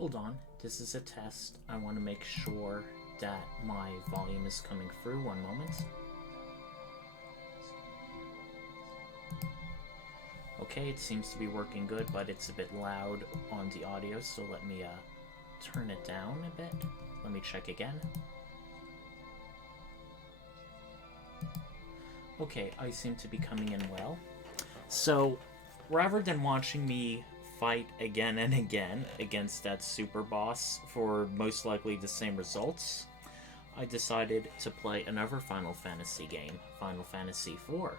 Hold on, this is a test. I want to make sure that my volume is coming through. One moment. Okay, it seems to be working good, but it's a bit loud on the audio, so let me turn it down a bit. Let me check again. Okay, I seem to be coming in well. So, rather than watching me fight again and again against that super boss for most likely the same results, I decided to play another Final Fantasy game, Final Fantasy IV.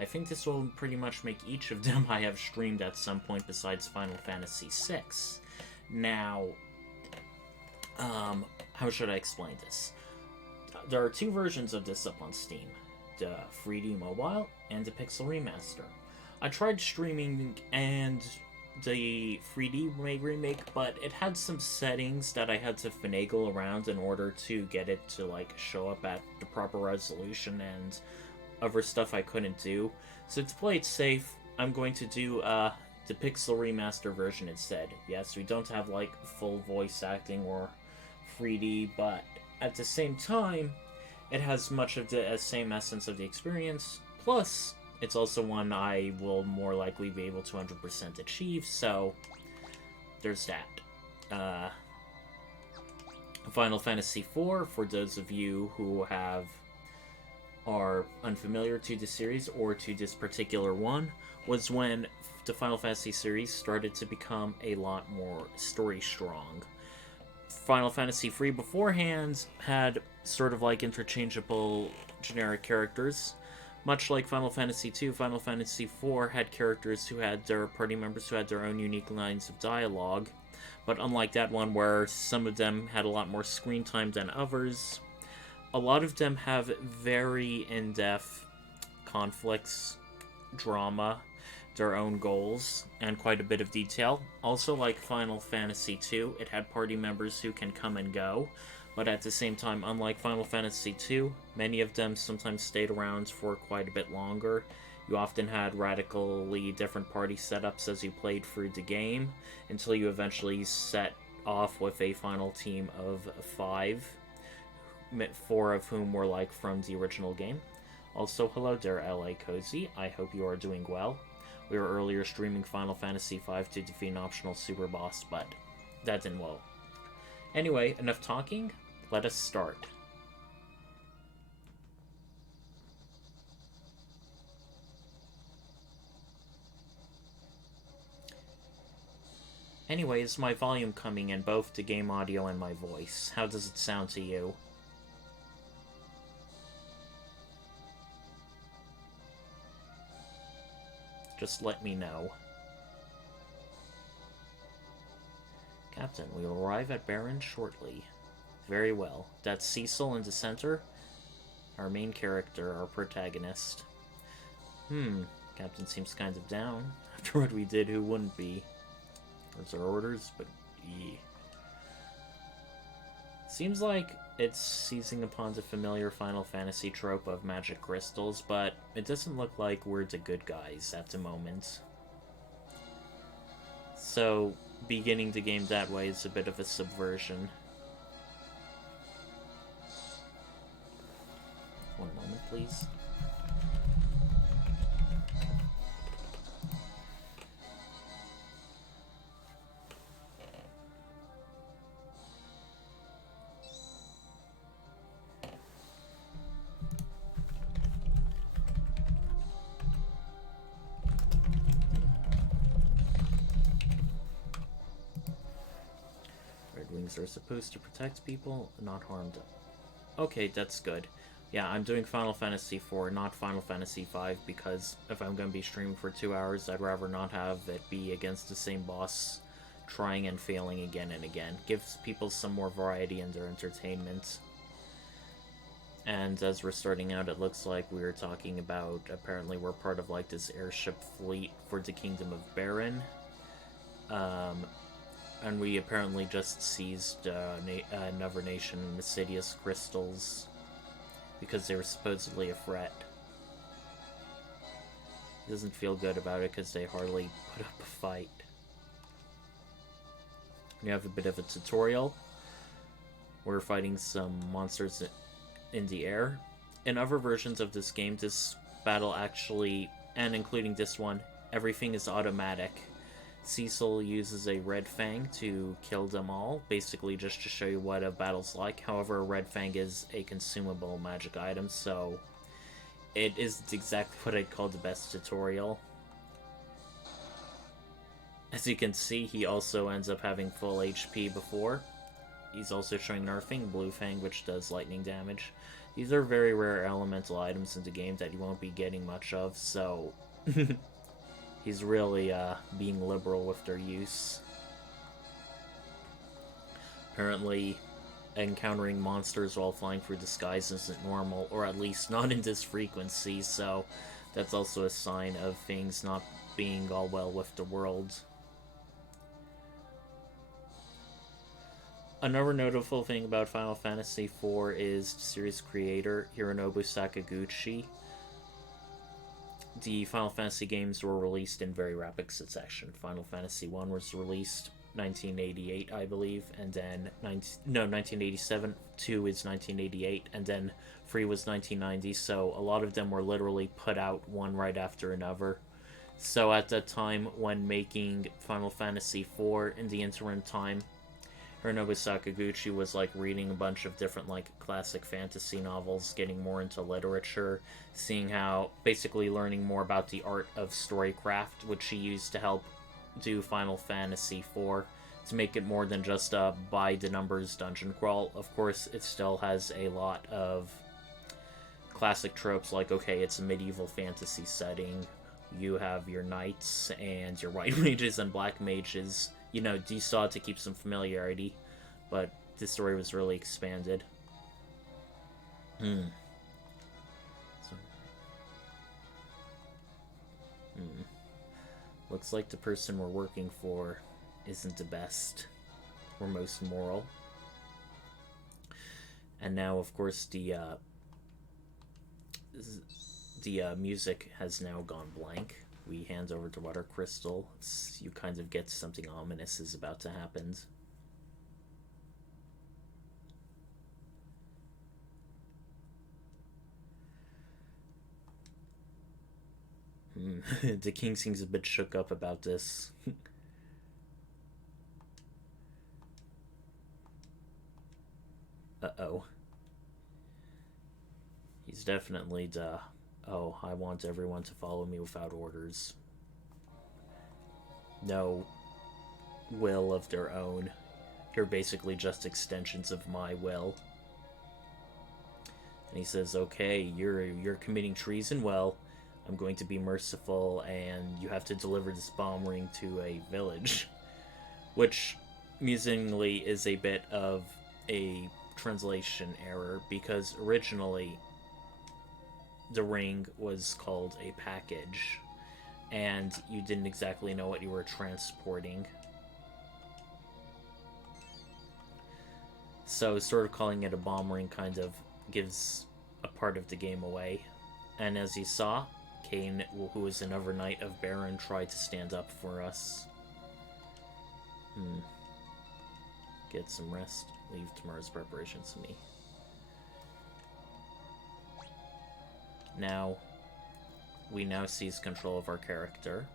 I think this will pretty much make each of them I have streamed at some point besides Final Fantasy VI. Now, how should I explain this? There are two versions of this up on Steam, the 3D Mobile and the Pixel Remaster. I tried streaming and the 3D remake, but it had some settings that I had to finagle around in order to get it to show up at the proper resolution and other stuff I couldn't do. So to play it safe, I'm going to do the Pixel Remaster version instead. Yes, we don't have full voice acting or 3D, but at the same time, it has much of the same essence of the experience. Plus, it's also one I will more likely be able to 100% achieve, so there's that. Final Fantasy IV, for those of you who are unfamiliar to the series or to this particular one, was when the Final Fantasy series started to become a lot more story strong. Final Fantasy III beforehand had sort of interchangeable generic characters. Much like Final Fantasy II, Final Fantasy IV had characters who had their party members who had their own unique lines of dialogue. But unlike that one where some of them had a lot more screen time than others, a lot of them have very in-depth conflicts, drama, their own goals, and quite a bit of detail. Also, like Final Fantasy II, it had party members who can come and go, but at the same time, unlike Final Fantasy II, many of them sometimes stayed around for quite a bit longer. You often had radically different party setups as you played through the game, until you eventually set off with a final team of 5, 4 of whom were from the original game. Also, hello there, LA Cozy. I hope you are doing well. We were earlier streaming Final Fantasy V to defeat an optional super boss, but that didn't well. Anyway, enough talking. Let us start. Anyway, is my volume coming in, both the game audio and my voice? How does it sound to you? Just let me know. Captain, we will arrive at Baron shortly. Very well. That's Cecil in the center. Our main character, our protagonist. Captain seems kind of down. After what we did, who wouldn't be? Those are orders, but yeah. Seems like it's seizing upon the familiar Final Fantasy trope of magic crystals, but it doesn't look like we're the good guys at the moment. So, beginning the game that way is a bit of a subversion. One moment, please. Are supposed to protect people, not harm them. Okay, that's good. Yeah, I'm doing Final Fantasy IV, not Final Fantasy V, because if I'm going to be streaming for 2 hours, I'd rather not have it be against the same boss, trying and failing again and again. Gives people some more variety in their entertainment. And as we're starting out, it looks like we're talking about, apparently we're part of this airship fleet for the Kingdom of Baron. And we apparently just seized another nation, Mysidius crystals, because they were supposedly a threat. He doesn't feel good about it because they hardly put up a fight. You have a bit of a tutorial. We're fighting some monsters in the air. In other versions of this game, this battle actually, and including this one, everything is automatic. Cecil uses a red fang to kill them all, basically just to show you what a battle's like. However, a red fang is a consumable magic item, so it isn't exactly what I'd call the best tutorial. As you can see, he also ends up having full HP before. He's also showing another thing, Blue Fang, which does lightning damage. These are very rare elemental items in the game that you won't be getting much of, so he's really being liberal with their use. Apparently, encountering monsters while flying through the skies isn't normal, or at least not in this frequency, so that's also a sign of things not being all well with the world. Another notable thing about Final Fantasy IV is the series creator, Hironobu Sakaguchi. The Final Fantasy games were released in very rapid succession. Final Fantasy I was released 1988, I believe, and then 1987. 2 is 1988, and then 3 was 1990. So a lot of them were literally put out one right after another. So at that time, when making Final Fantasy IV, in the interim time, Hironobu Sakaguchi was like reading a bunch of different like classic fantasy novels, getting more into literature, seeing how, basically learning more about the art of storycraft, which he used to help do Final Fantasy IV, to make it more than just a by the numbers dungeon crawl. Of course, it still has a lot of classic tropes like, okay, it's a medieval fantasy setting, you have your knights and your white mages and black mages. You know, you saw to keep some familiarity, but the story was really expanded. Looks like the person we're working for isn't the best or most moral. And now, of course, the music has now gone blank. We hand over to Water Crystal. You kind of get something ominous is about to happen. The king seems a bit shook up about this. Uh-oh. He's definitely oh, I want everyone to follow me without orders. No will of their own. You're basically just extensions of my will. And he says, okay, you're committing treason. Well, I'm going to be merciful, and you have to deliver this bomb ring to a village. Which, amusingly, is a bit of a translation error, because originally the ring was called a package, and you didn't exactly know what you were transporting. So sort of calling it a bomb ring kind of gives a part of the game away. And as you saw, Kane, who is another knight of Baron, tried to stand up for us. Get some rest. Leave tomorrow's preparations to me. Now, we now seize control of our character.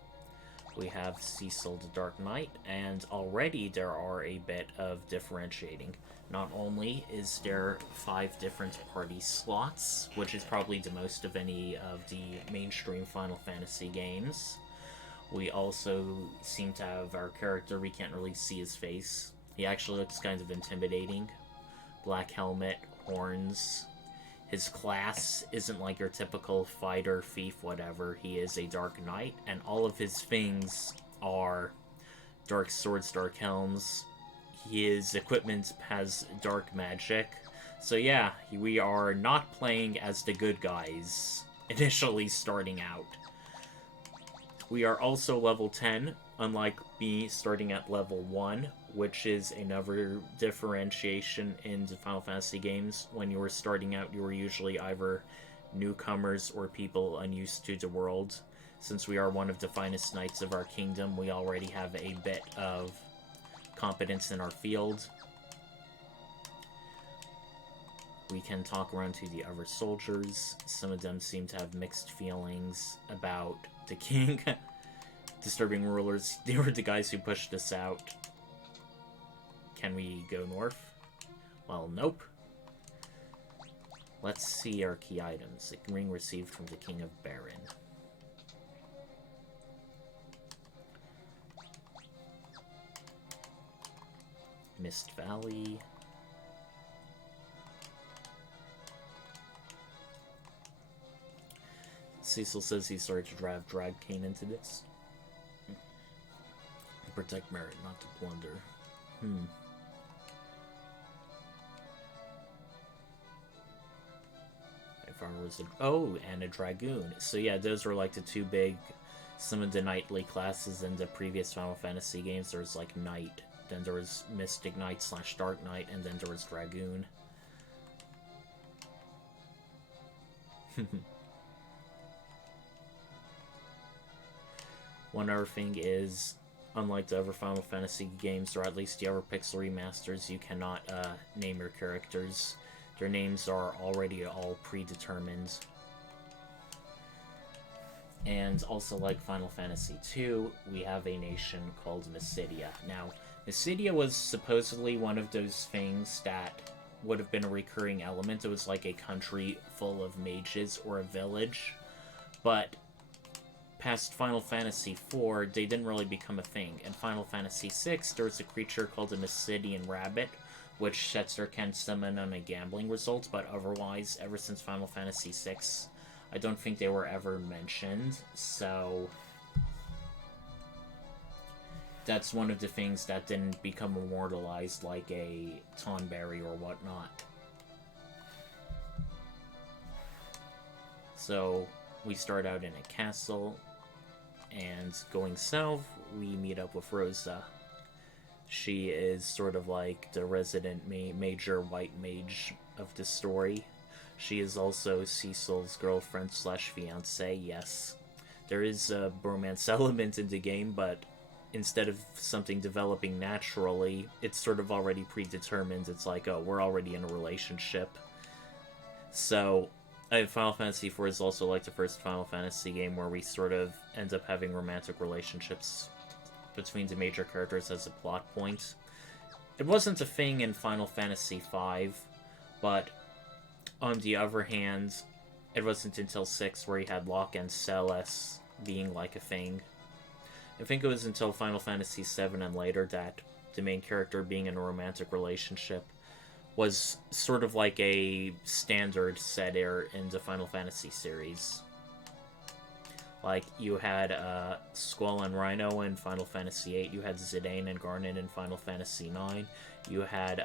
We have Cecil the Dark Knight, and already there are a bit of differentiating. Not only is there 5 different party slots, which is probably the most of any of the mainstream Final Fantasy games, we also seem to have our character, we can't really see his face. He actually looks kind of intimidating. Black helmet, horns. His class isn't like your typical fighter, thief, whatever. He is a Dark Knight, and all of his things are dark swords, dark helms. His equipment has dark magic. So yeah, we are not playing as the good guys initially starting out. We are also level 10, unlike me starting at level 1, which is another differentiation in the Final Fantasy games. When you were starting out, you were usually either newcomers or people unused to the world. Since we are one of the finest knights of our kingdom, we already have a bit of competence in our field. We can talk around to the other soldiers. Some of them seem to have mixed feelings about the king. Disturbing rulers. They were the guys who pushed us out. Can we go north? Well, nope. Let's see our key items. A ring received from the King of Baron. Mist Valley. Cecil says he's sorry to drag Kane into this. Protect merit, not to plunder. If I was and a dragoon. So yeah, those were like the two big, some of the knightly classes in the previous Final Fantasy games. There was like knight, then there was Mystic Knight / Dark Knight, and then there was dragoon. One other thing is, unlike the other Final Fantasy games, or at least the other Pixel remasters, you cannot name your characters. Their names are already all predetermined. And also, like Final Fantasy II, we have a nation called Mysidia. Now, Mysidia was supposedly one of those things that would have been a recurring element. It was like a country full of mages or a village. But past Final Fantasy IV, they didn't really become a thing. In Final Fantasy VI, there was a creature called a Mysidian Rabbit, which Setzer can summon on a gambling result, but otherwise, ever since Final Fantasy VI, I don't think they were ever mentioned, so that's one of the things that didn't become immortalized, like a Tonberry or whatnot. So, we start out in a castle, and going south, we meet up with Rosa. She is sort of like the resident major white mage of the story. She is also Cecil's girlfriend / fiance. Yes, there is a bromance element in the game, but instead of something developing naturally, it's sort of already predetermined. It's like, oh, we're already in a relationship. So, Final Fantasy IV is also like the first Final Fantasy game where we sort of end up having romantic relationships between the major characters as a plot point. It wasn't a thing in Final Fantasy V, but on the other hand, it wasn't until 6 where you had Locke and Celes being like a thing. I think it was until Final Fantasy VII and later that the main character being in a romantic relationship was sort of like a standard set in the Final Fantasy series. Like, you had Squall and Rhino in Final Fantasy VIII, you had Zidane and Garnet in Final Fantasy IX, you had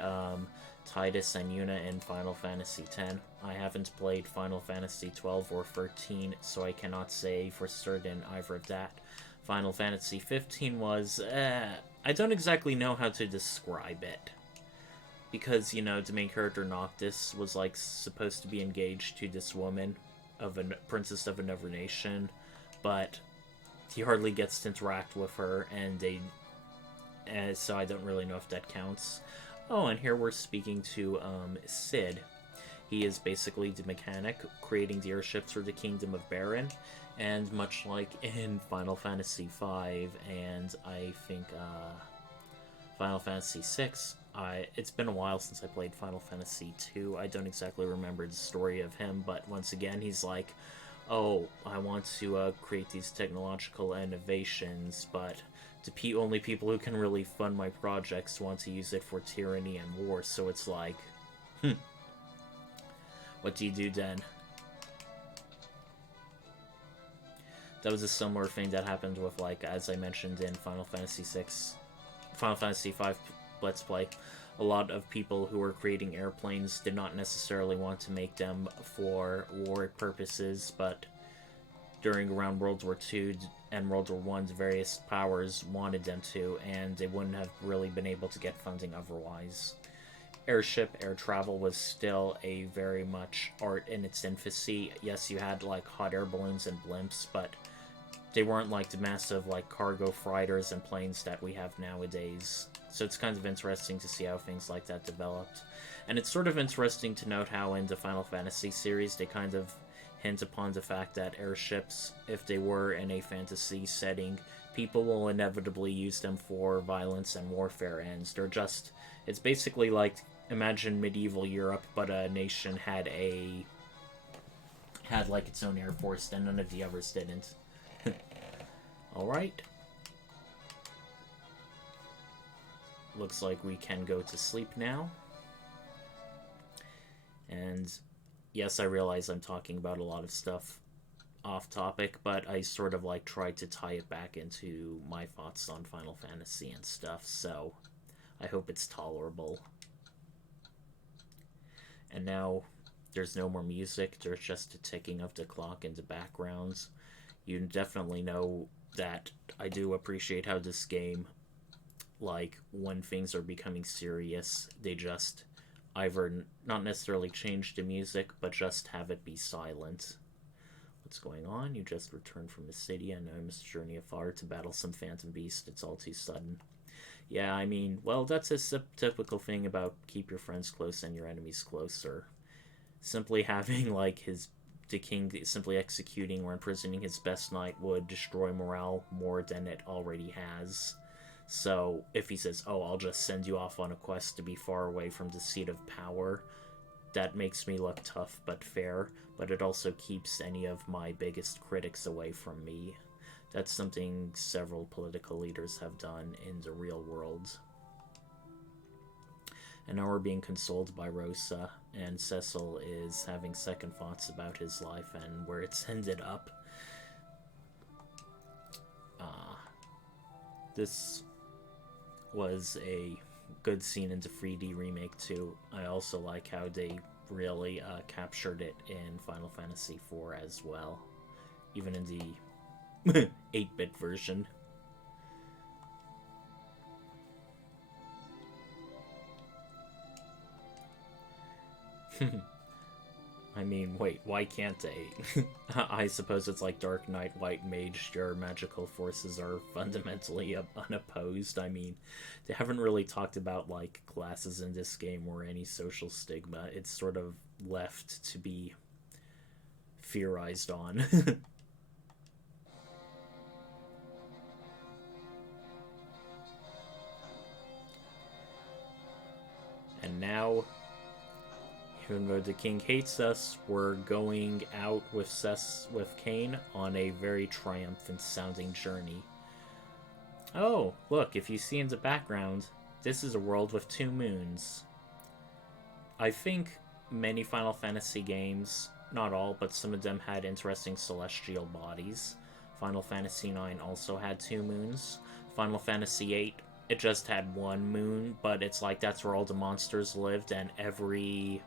Tidus and Yuna in Final Fantasy X. I haven't played Final Fantasy XII or XIII, so I cannot say for certain either of that. Final Fantasy XV was, I don't exactly know how to describe it. Because, you know, the main character Noctis was, like, supposed to be engaged to this woman, of a princess of another nation, but he hardly gets to interact with her, and so I don't really know if that counts. Oh, and here we're speaking to Cid. He is basically the mechanic creating the airships for the Kingdom of Baron, and much like in Final Fantasy V and I think Final Fantasy VI, it's been a while since I played Final Fantasy II. I don't exactly remember the story of him, but once again, he's like, oh, I want to create these technological innovations, but the only people who can really fund my projects want to use it for tyranny and war, so it's like, what do you do then? That was a similar thing that happened with, like, as I mentioned in Final Fantasy V Let's Play. A lot of people who were creating airplanes did not necessarily want to make them for war purposes, but during around World War II and World War I, various powers wanted them to, and they wouldn't have really been able to get funding otherwise. Air travel was still a very much art in its infancy. Yes, you had, like, hot air balloons and blimps, but they weren't like the massive like cargo freighters and planes that we have nowadays. So it's kind of interesting to see how things like that developed. And it's sort of interesting to note how in the Final Fantasy series they kind of hint upon the fact that airships, if they were in a fantasy setting, people will inevitably use them for violence and warfare ends. They're just, it's basically like, imagine medieval Europe, but a nation had like its own air force, and none of the others didn't. Alright. Looks like we can go to sleep now. And yes, I realize I'm talking about a lot of stuff off topic, but I sort of like tried to tie it back into my thoughts on Final Fantasy and stuff, so I hope it's tolerable. And now there's no more music, there's just a ticking of the clock in the background. You definitely know that I do appreciate how this game, like, when things are becoming serious, they just either not necessarily change the music, but just have it be silent. What's going on? You just returned from the city and I must journey afar to battle some phantom beast. It's all too sudden. Yeah, I mean, well, that's a typical thing about keep your friends close and your enemies closer. Simply having, like, the king simply executing or imprisoning his best knight would destroy morale more than it already has. So, if he says, oh, I'll just send you off on a quest to be far away from the seat of power, that makes me look tough but fair, but it also keeps any of my biggest critics away from me. That's something several political leaders have done in the real world. And now we're being consoled by Rosa, and Cecil is having second thoughts about his life and where it's ended up. This was a good scene in the 3D remake too. I also like how they really captured it in Final Fantasy IV as well, even in the 8-bit version. I mean, wait, why can't they? I suppose it's like Dark Knight, White Mage, your magical forces are fundamentally unopposed. I mean, they haven't really talked about, like, classes in this game or any social stigma. It's sort of left to be theorized on. And now, even though the king hates us, we're going out with Kain on a very triumphant sounding journey. Oh, look, if you see in the background, this is a world with 2 moons. I think many Final Fantasy games, not all, but some of them had interesting celestial bodies. Final Fantasy IX also had 2 moons. Final Fantasy VIII, it just had 1 moon, but it's like that's where all the monsters lived, and every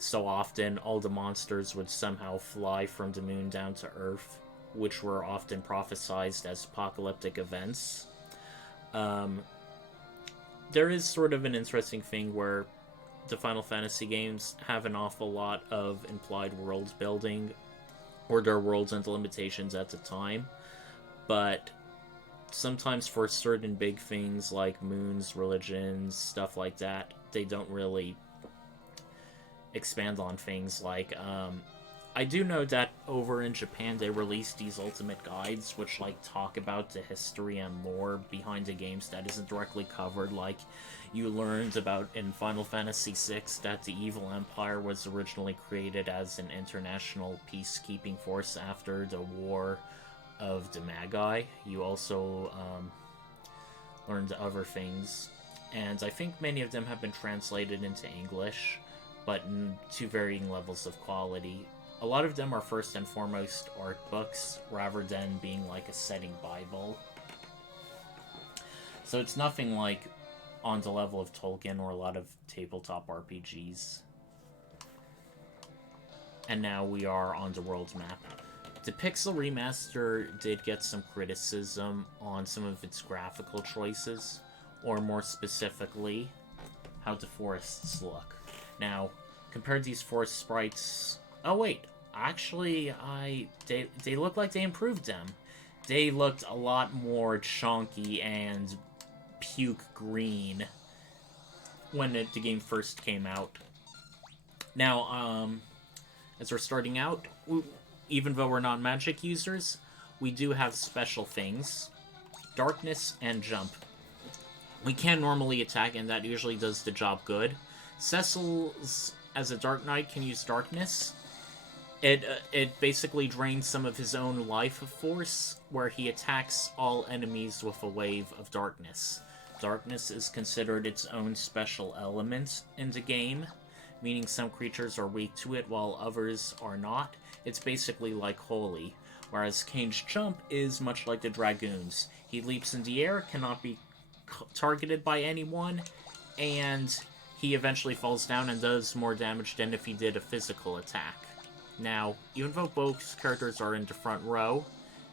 so often all the monsters would somehow fly from the moon down to Earth, which were often prophesized as apocalyptic events. There is sort of an interesting thing where the Final Fantasy games have an awful lot of implied world building, or their worlds and limitations at the time, but sometimes for certain big things like moons, religions, stuff like that, they don't really expand on things. Like, I do know that over in Japan they released these ultimate guides which, like, talk about the history and lore behind the games that isn't directly covered. Like, you learned about in Final Fantasy VI that the Evil Empire was originally created as an international peacekeeping force after the War of the Magi. You also learned other things, and I think many of them have been translated into English, but to varying levels of quality. A lot of them are first and foremost art books, rather than being like a setting Bible. So it's nothing like on the level of Tolkien or a lot of tabletop RPGs. And now we are on the world's map. The Pixel Remaster did get some criticism on some of its graphical choices, or more specifically, how the forests look. Now, compare these forest sprites. Oh wait, actually, they look like they improved them. they looked a lot more chonky and puke green when the game first came out. Now, as we're starting out, even though we're not magic users, we do have special things. Darkness and jump. We can normally attack, and that usually does the job good. Cecil, as a Dark Knight, can use darkness. It basically drains some of his own life force, where he attacks all enemies with a wave of darkness. Darkness is considered its own special element in the game, meaning some creatures are weak to it while others are not. It's basically like Holy, whereas Kane's jump is much like the Dragoons. He leaps in the air, cannot be targeted by anyone, and he eventually falls down and does more damage than if he did a physical attack. Now, even though both characters are in the front row,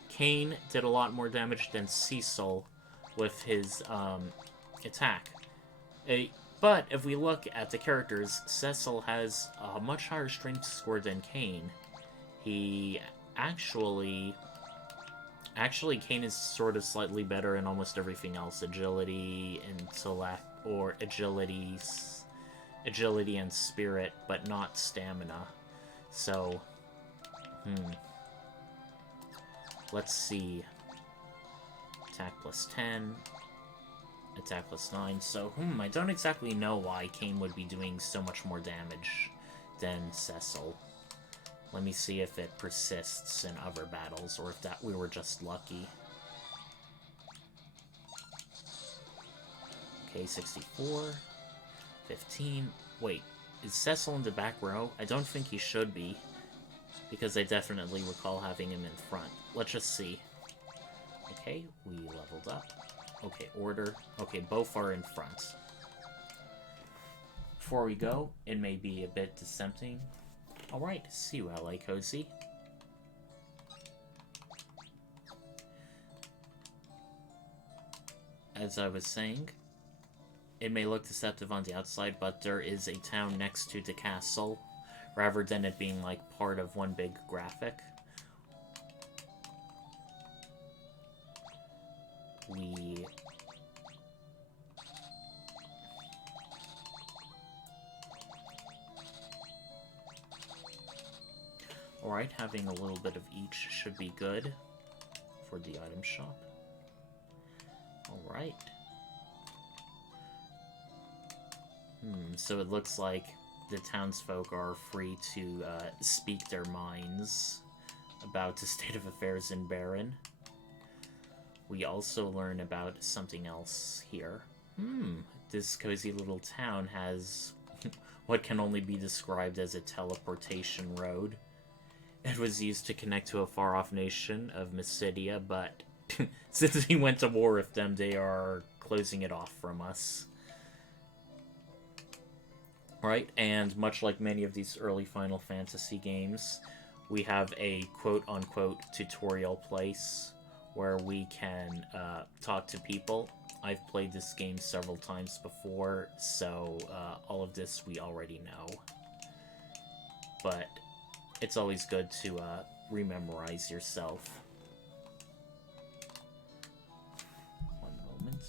Kane did a lot more damage than Cecil with his attack. But if we look at the characters, Cecil has a much higher strength score than Kane. He actually, Kane is sort of slightly better in almost everything else. Agility, intellect, or agility and spirit, but not stamina. So, let's see. Attack plus 10, attack plus 9. So, I don't exactly know why Kane would be doing so much more damage than Cecil. Let me see if it persists in other battles, or if that we were just lucky. Okay, 64, 15. Wait, is Cecil in the back row? I don't think he should be, because I definitely recall having him in front. Let's just see. Okay, we leveled up. Okay, order. Okay, both are in front. Before we go, it may be a bit decepting. Alright, see you, LA Cozy. As I was saying, it may look deceptive on the outside, but there is a town next to the castle, rather than it being like part of one big graphic. Alright, having a little bit of each should be good for the item shop. Alright. So it looks like the townsfolk are free to speak their minds about the state of affairs in Baron. We also learn about something else here. This cozy little town has what can only be described as a teleportation road. It was used to connect to a far-off nation of Mysidia, but since we went to war with them, they are closing it off from us. Right, and much like many of these early Final Fantasy games, we have a quote-unquote tutorial place where we can talk to people. I've played this game several times before, so all of this we already know. But it's always good to rememorize yourself. One moment.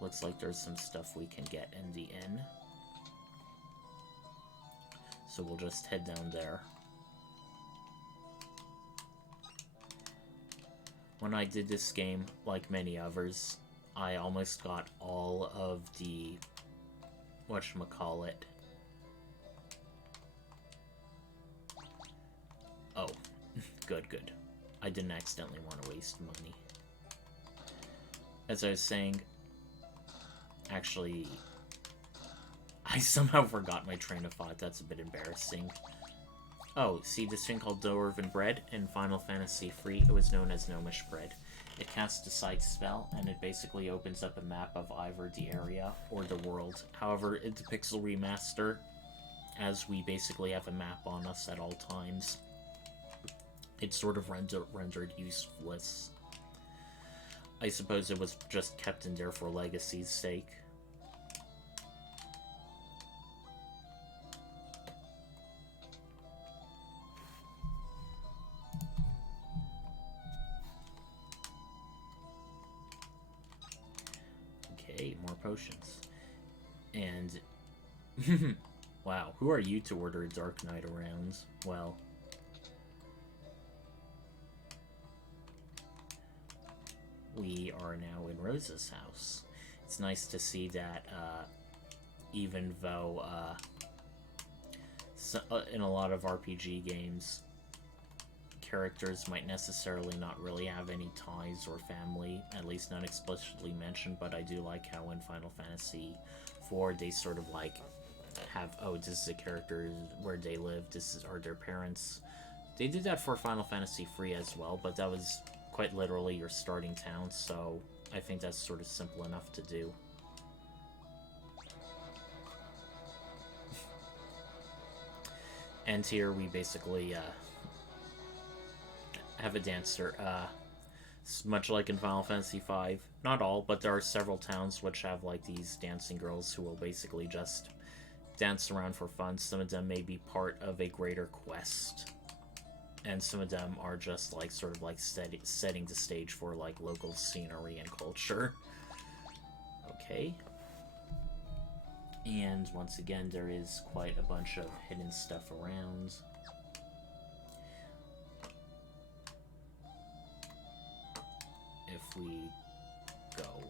Looks like there's some stuff we can get in the inn. So we'll just head down there. When I did this game, like many others, I almost got all of the whatchamacallit. Oh, good. I didn't accidentally want to waste money. As I was saying, actually, I somehow forgot my train of thought. That's a bit embarrassing. Oh, see this thing called Dwarven Bread? In Final Fantasy III, it was known as Gnomish Bread. It casts a sight spell, and it basically opens up a map of either the area or the world. However, in the Pixel Remaster, as we basically have a map on us at all times, it's sort of rendered useless. I suppose it was just kept in there for legacy's sake. more potions. And wow, who are you to order a Dark Knight around? Well, we are now in Rosa's house. It's nice to see that even though in a lot of RPG games, characters might necessarily not really have any ties or family, at least not explicitly mentioned, but I do like how in Final Fantasy IV they sort of like have, oh, this is a character, where they live, are their parents. They did that for Final Fantasy III as well, but that was quite literally your starting town, so I think that's sort of simple enough to do. And here we basically have a dancer. Much like in Final Fantasy V, not all, but there are several towns which have like these dancing girls who will basically just dance around for fun. Some of them may be part of a greater quest, and some of them are just like sort of like setting the stage for like local scenery and culture. Okay. And once again, there is quite a bunch of hidden stuff around. If we go...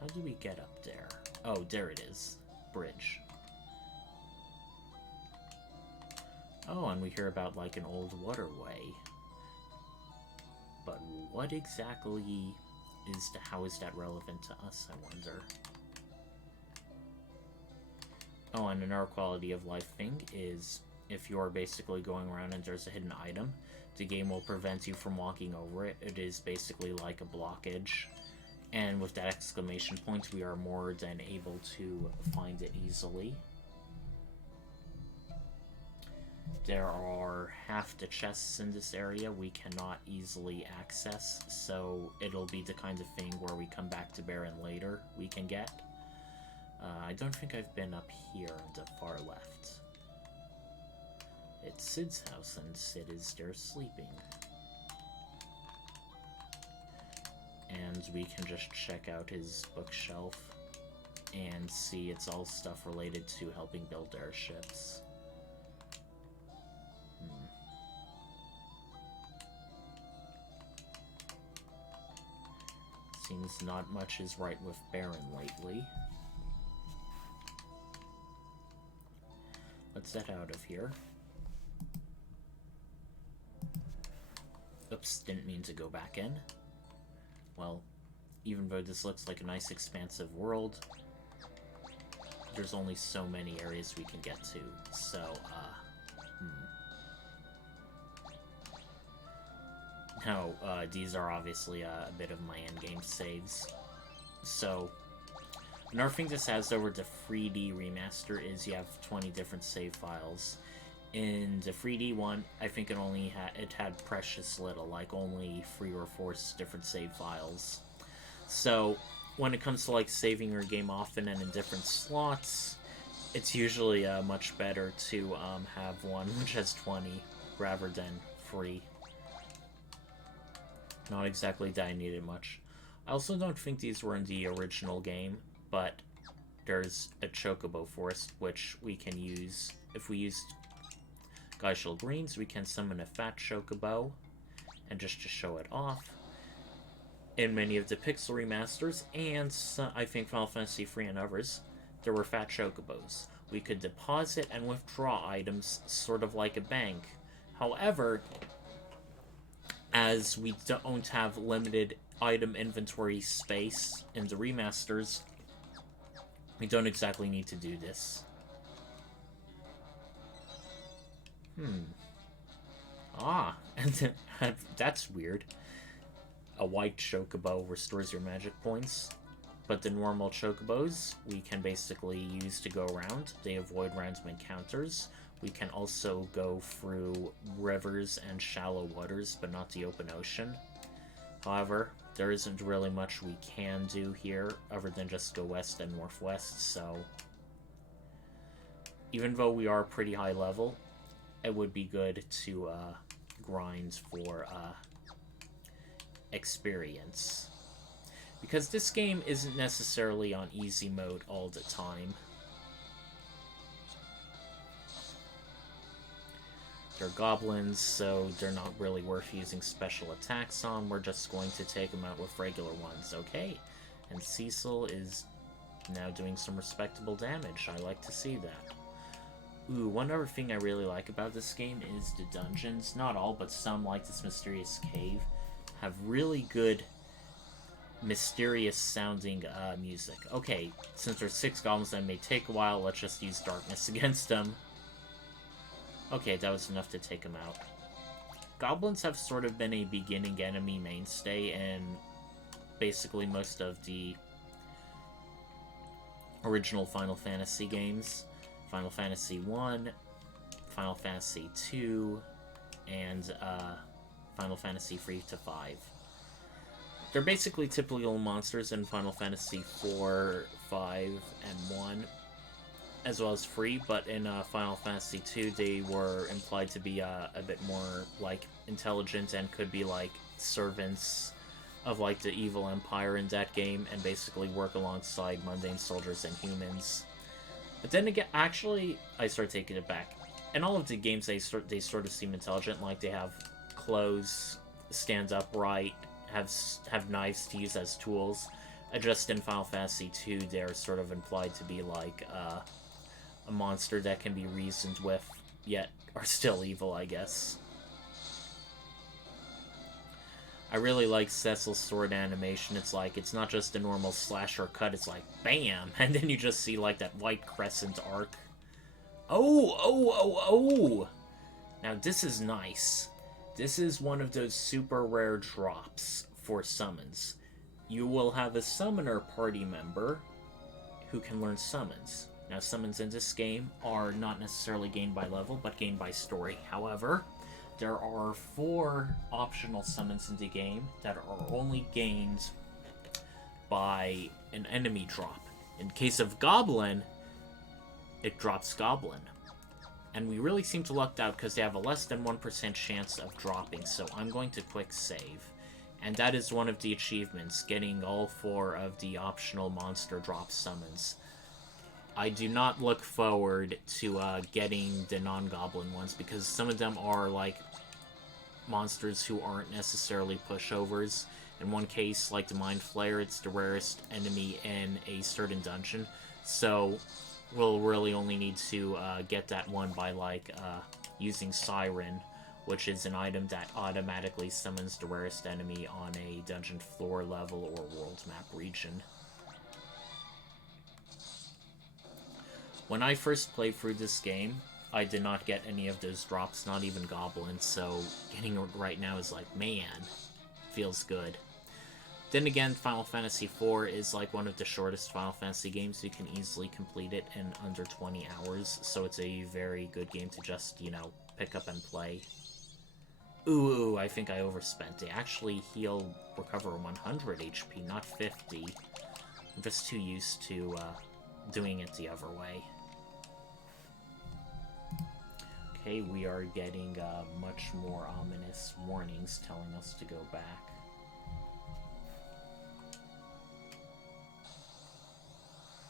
How do we get up there? Oh, there it is. Bridge. Oh, and we hear about like an old waterway. But what exactly how is that relevant to us, I wonder? Oh, and another quality of life thing is if you're basically going around and there's a hidden item, the game will prevent you from walking over it. It is basically like a blockage. And with that exclamation point, we are more than able to find it easily. There are half the chests in this area we cannot easily access, so it'll be the kind of thing where we come back to Baron later we can get. I don't think I've been up here on the far left. It's Cid's house, and Cid is there sleeping. And we can just check out his bookshelf and see it's all stuff related to helping build airships. Seems not much is right with Baron lately. Let's get out of here. Oops, didn't mean to go back in. Well, even though this looks like a nice expansive world, there's only so many areas we can get to, so, No, these are obviously a bit of my endgame saves. So, another thing this has over the 3D remaster is you have 20 different save files. In the 3D one, I think it had precious little, like only 3 or 4 different save files. So, when it comes to like saving your game often and in different slots, it's usually much better to have one which has 20 rather than 3. Not exactly that I needed much. I also don't think these were in the original game, but there's a chocobo forest which we can use. If we use Geishel Greens, we can summon a fat chocobo, and just to show it off. In many of the Pixel remasters, and I think Final Fantasy III and others, there were fat chocobos. We could deposit and withdraw items, sort of like a bank. However, as we don't have limited item inventory space in the remasters, we don't exactly need to do this. Ah, and that's weird. A white chocobo restores your magic points, but the normal chocobos we can basically use to go around. They avoid random encounters. We can also go through rivers and shallow waters, but not the open ocean. However, there isn't really much we can do here other than just go west and northwest, so even though we are pretty high level, it would be good to grind for experience. Because this game isn't necessarily on easy mode all the time. They're goblins, so they're not really worth using special attacks on. We're just going to take them out with regular ones, okay? And Cecil is now doing some respectable damage. I like to see that. Ooh, one other thing I really like about this game is the dungeons. Not all, but some, like this mysterious cave, have really good mysterious sounding music. Okay, since there's 6 goblins that may take a while, let's just use darkness against them. Okay, that was enough to take them out. Goblins have sort of been a beginning enemy mainstay in basically most of the original Final Fantasy games. Final Fantasy 1, Final Fantasy 2, and Final Fantasy 3 to 5. They're basically typical monsters in Final Fantasy 4, 5, and 1, as well as 3, but in Final Fantasy 2 they were implied to be a bit more, like, intelligent and could be, like, servants of, like, the evil empire in that game, and basically work alongside mundane soldiers and humans. But then again, actually, I start taking it back. In all of the games, they sort of seem intelligent, like they have clothes, stand upright, have knives to use as tools. Just in Final Fantasy 2, they're sort of implied to be like a monster that can be reasoned with, yet are still evil, I guess. I really like Cecil's sword animation. It's like, it's not just a normal slash or cut, it's like, bam! And then you just see, like, that white crescent arc. Oh! Now, this is nice. This is one of those super rare drops for summons. You will have a summoner party member who can learn summons. Now, summons in this game are not necessarily gained by level, but gained by story. However, there are 4 optional summons in the game that are only gained by an enemy drop. In case of Goblin, it drops Goblin. And we really seem to luck out because they have a less than 1% chance of dropping, so I'm going to quick save. And that is one of the achievements, getting all 4 of the optional monster drop summons. I do not look forward to getting the non-goblin ones, because some of them are, like, monsters who aren't necessarily pushovers. In one case, like the Mind Flayer, it's the rarest enemy in a certain dungeon, so we'll really only need to get that one by, like, using Siren, which is an item that automatically summons the rarest enemy on a dungeon floor level or world map region. When I first played through this game, I did not get any of those drops, not even goblins, so getting it right now is like, man, feels good. Then again, Final Fantasy IV is like one of the shortest Final Fantasy games. You can easily complete it in under 20 hours, so it's a very good game to just, you know, pick up and play. Ooh, I think I overspent. They actually recover 100 HP, not 50. I'm just too used to doing it the other way. Okay, we are getting much more ominous warnings telling us to go back.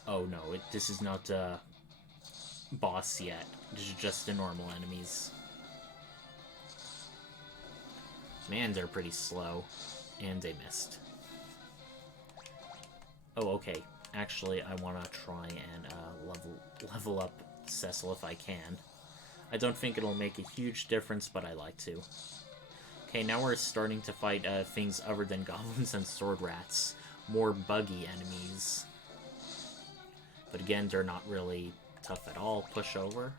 Oh no, this is not the boss yet. This is just the normal enemies. Man, they're pretty slow. And they missed. Oh, okay. Actually, I want to try and level up Cecil if I can. I don't think it'll make a huge difference, but I like to. Okay, now we're starting to fight things other than goblins and sword rats. More buggy enemies. But again, they're not really tough at all. Push over.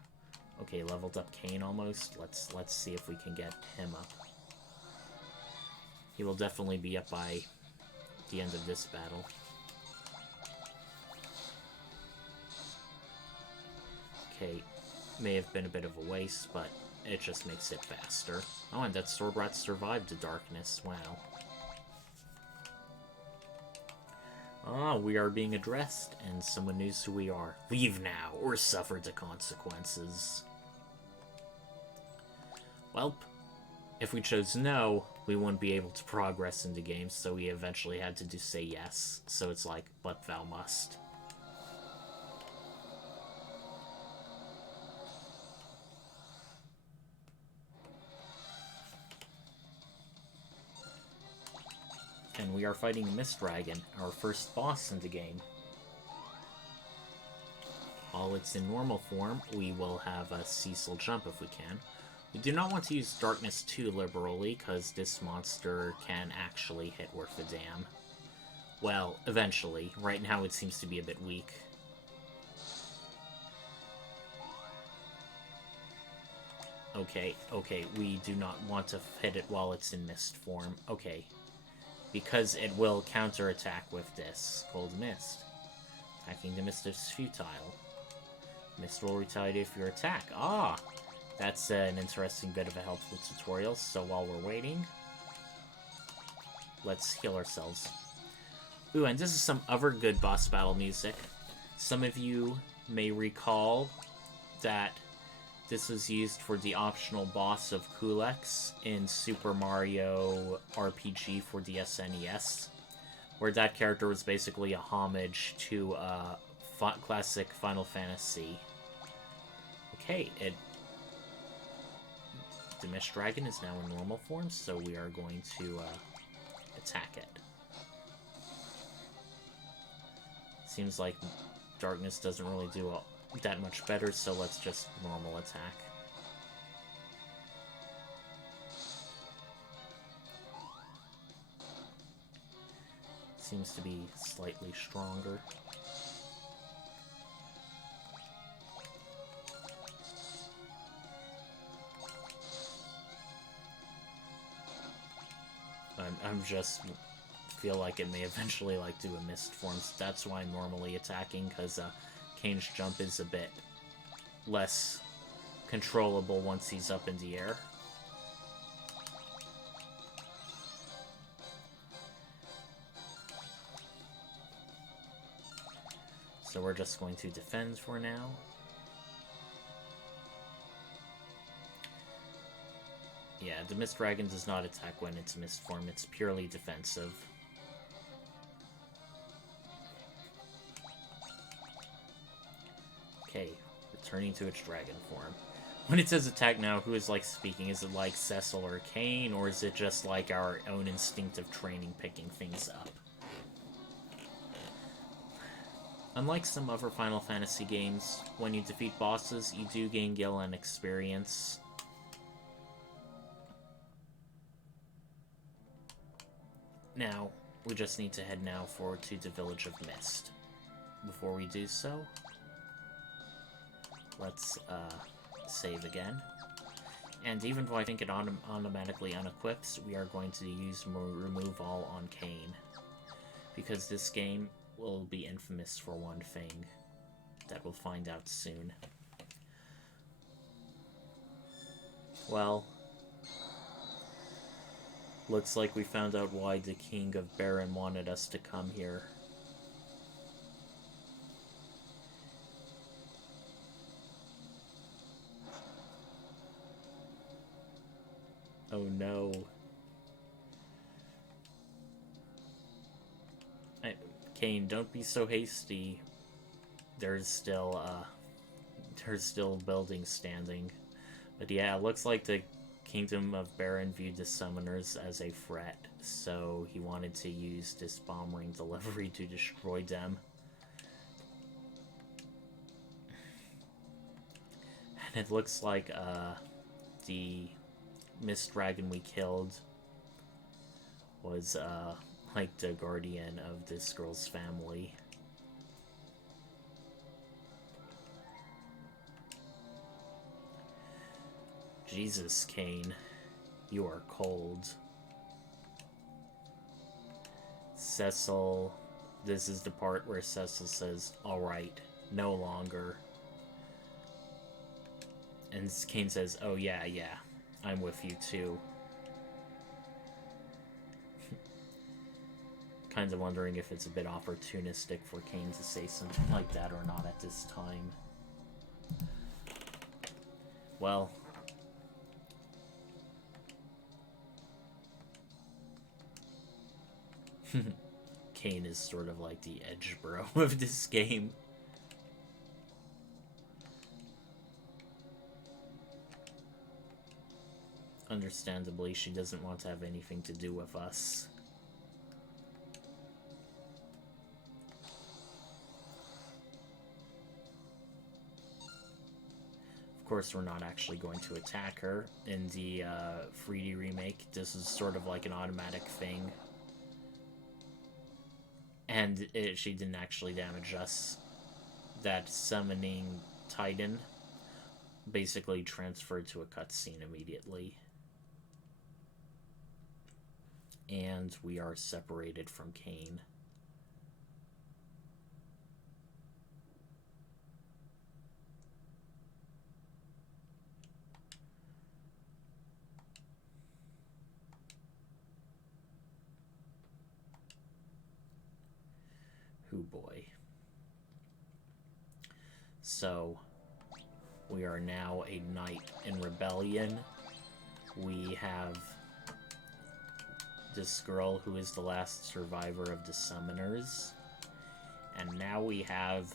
Okay, leveled up Cain almost. Let's see if we can get him up. He will definitely be up by the end of this battle. Okay, may have been a bit of a waste, but it just makes it faster. Oh, and that sword rat survived the darkness. Wow. Ah, we are being addressed, and someone knows who we are. Leave now, or suffer the consequences. Welp, if we chose no, we wouldn't be able to progress in the game, so we eventually had to just say yes. So it's like, but thou must. And we are fighting Mist Dragon, our first boss in the game. While it's in normal form, we will have a Cecil jump if we can. We do not want to use Darkness too liberally, because this monster can actually hit worth a damn. Well, eventually. Right now it seems to be a bit weak. Okay, we do not want to hit it while it's in mist form. Okay. Because it will counterattack with this Cold Mist. Attacking the mist is futile. Mist will retaliate for your attack. Ah! That's an interesting bit of a helpful tutorial, so while we're waiting, let's heal ourselves. Ooh, and this is some other good boss battle music. Some of you may recall that this was used for the optional boss of Kulex in Super Mario RPG for the SNES, where that character was basically a homage to classic Final Fantasy. Okay, the Mist Dragon is now in normal form, so we are going to attack it. Seems like Darkness doesn't really do that much better, so let's just normal attack. Seems to be slightly stronger. I'm just feel like it may eventually like do a mist form. That's why I'm normally attacking, because Kane's jump is a bit less controllable once he's up in the air. So we're just going to defend for now. Yeah, the Mist Dragon does not attack when it's mist form, it's purely defensive. Okay, returning to its dragon form. When it says attack now, who is like speaking? Is it like Cecil or Kane, or is it just like our own instinctive training picking things up? Unlike some other Final Fantasy games, when you defeat bosses, you do gain gil and experience. Now, we just need to head now forward to the Village of Mist. Before we do so, let's save again. And even though I think it automatically unequips, we are going to use remove all on Kane. Because this game will be infamous for one thing that we'll find out soon. Well, looks like we found out why the King of Baron wanted us to come here. Oh no. Kane, don't be so hasty. There's still buildings standing. But yeah, it looks like the Kingdom of Baron viewed the summoners as a threat, so he wanted to use this bomb ring delivery to destroy them. And it looks like the Mist Dragon we killed was like the guardian of this girl's family. Jesus, Kane, you are cold. Cecil, this is the part where Cecil says, "Alright, no longer." And Kane says, "Oh yeah, I'm with you too." Kind of wondering if it's a bit opportunistic for Kane to say something like that or not at this time. Well, Kane is sort of like the edge bro of this game. Understandably, she doesn't want to have anything to do with us. Of course, we're not actually going to attack her. In the 3D remake, this is sort of like an automatic thing. And she didn't actually damage us. That summoning Titan basically transferred to a cutscene immediately. And we are separated from Kane. Hoo boy. So, we are now a knight in rebellion. We have this girl who is the last survivor of the summoners. And now we have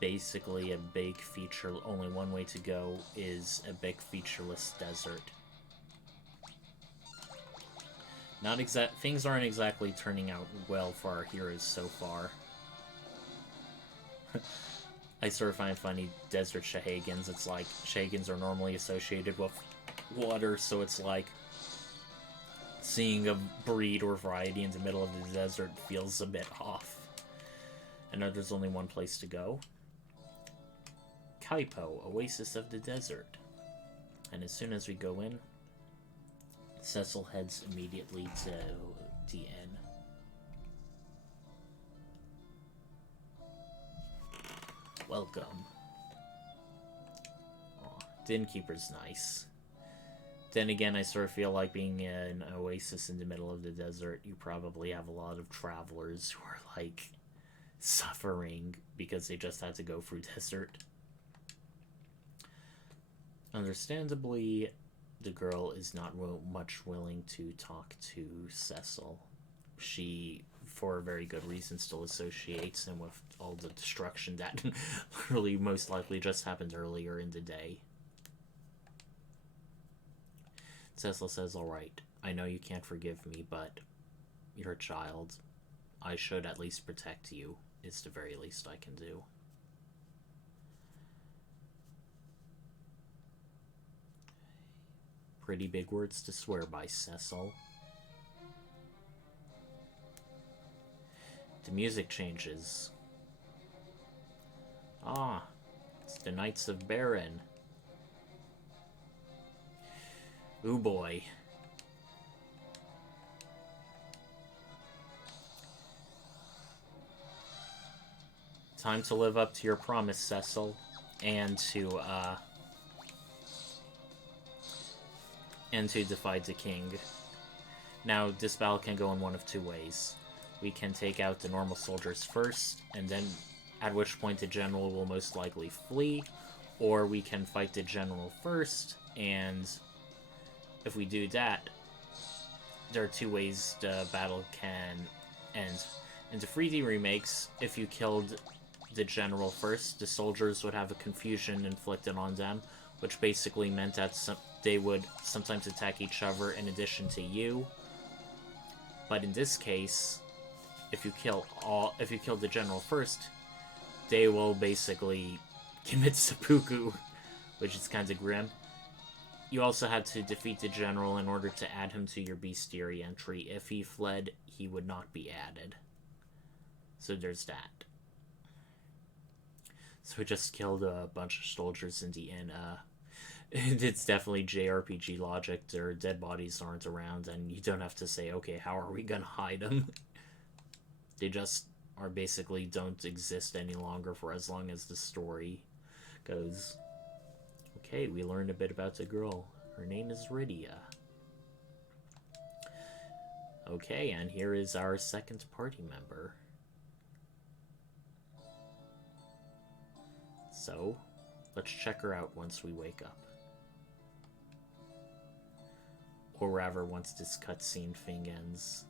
basically a big feature. Only one way to go is a big featureless desert. Things aren't exactly turning out well for our heroes so far. I sort of find it funny, desert Shahagans, it's like, Shahagans are normally associated with water, so it's like, seeing a breed or variety in the middle of the desert feels a bit off. I know there's only one place to go. Kaipo, Oasis of the Desert. And as soon as we go in, Cecil heads immediately to the inn. Welcome. Aw, the innkeeper's nice. Then again, I sort of feel like being an oasis in the middle of the desert, you probably have a lot of travelers who are, like, suffering because they just had to go through desert. Understandably, the girl is not much willing to talk to Cecil. She, for a very good reason, still associates him with all the destruction that literally most likely just happened earlier in the day. Cecil says, "Alright, I know you can't forgive me, but you're a child. I should at least protect you. It's the very least I can do." Pretty big words to swear by, Cecil. The music changes. Ah, it's the Knights of Baron. Ooh boy. Time to live up to your promise, Cecil, and to defy the king. Now, this battle can go in one of two ways. We can take out the normal soldiers first, and then at which point the general will most likely flee, or we can fight the general first, and if we do that, there are two ways the battle can end. In the 3D remakes, if you killed the general first, the soldiers would have a confusion inflicted on them, which basically meant that they would sometimes attack each other in addition to you. But in this case, if you kill the general first, they will basically commit seppuku, which is kind of grim. You also had to defeat the general in order to add him to your bestiary entry. If he fled, he would not be added. So there's that. So we just killed a bunch of soldiers in the inn. It's definitely JRPG logic. Their dead bodies aren't around, and you don't have to say, okay, how are we gonna hide them? They just are basically don't exist any longer for as long as the story goes. Okay, we learned a bit about the girl. Her name is Rydia. Okay, and here is our second party member. So, let's check her out once we wake up. Or rather, once this cutscene thing ends.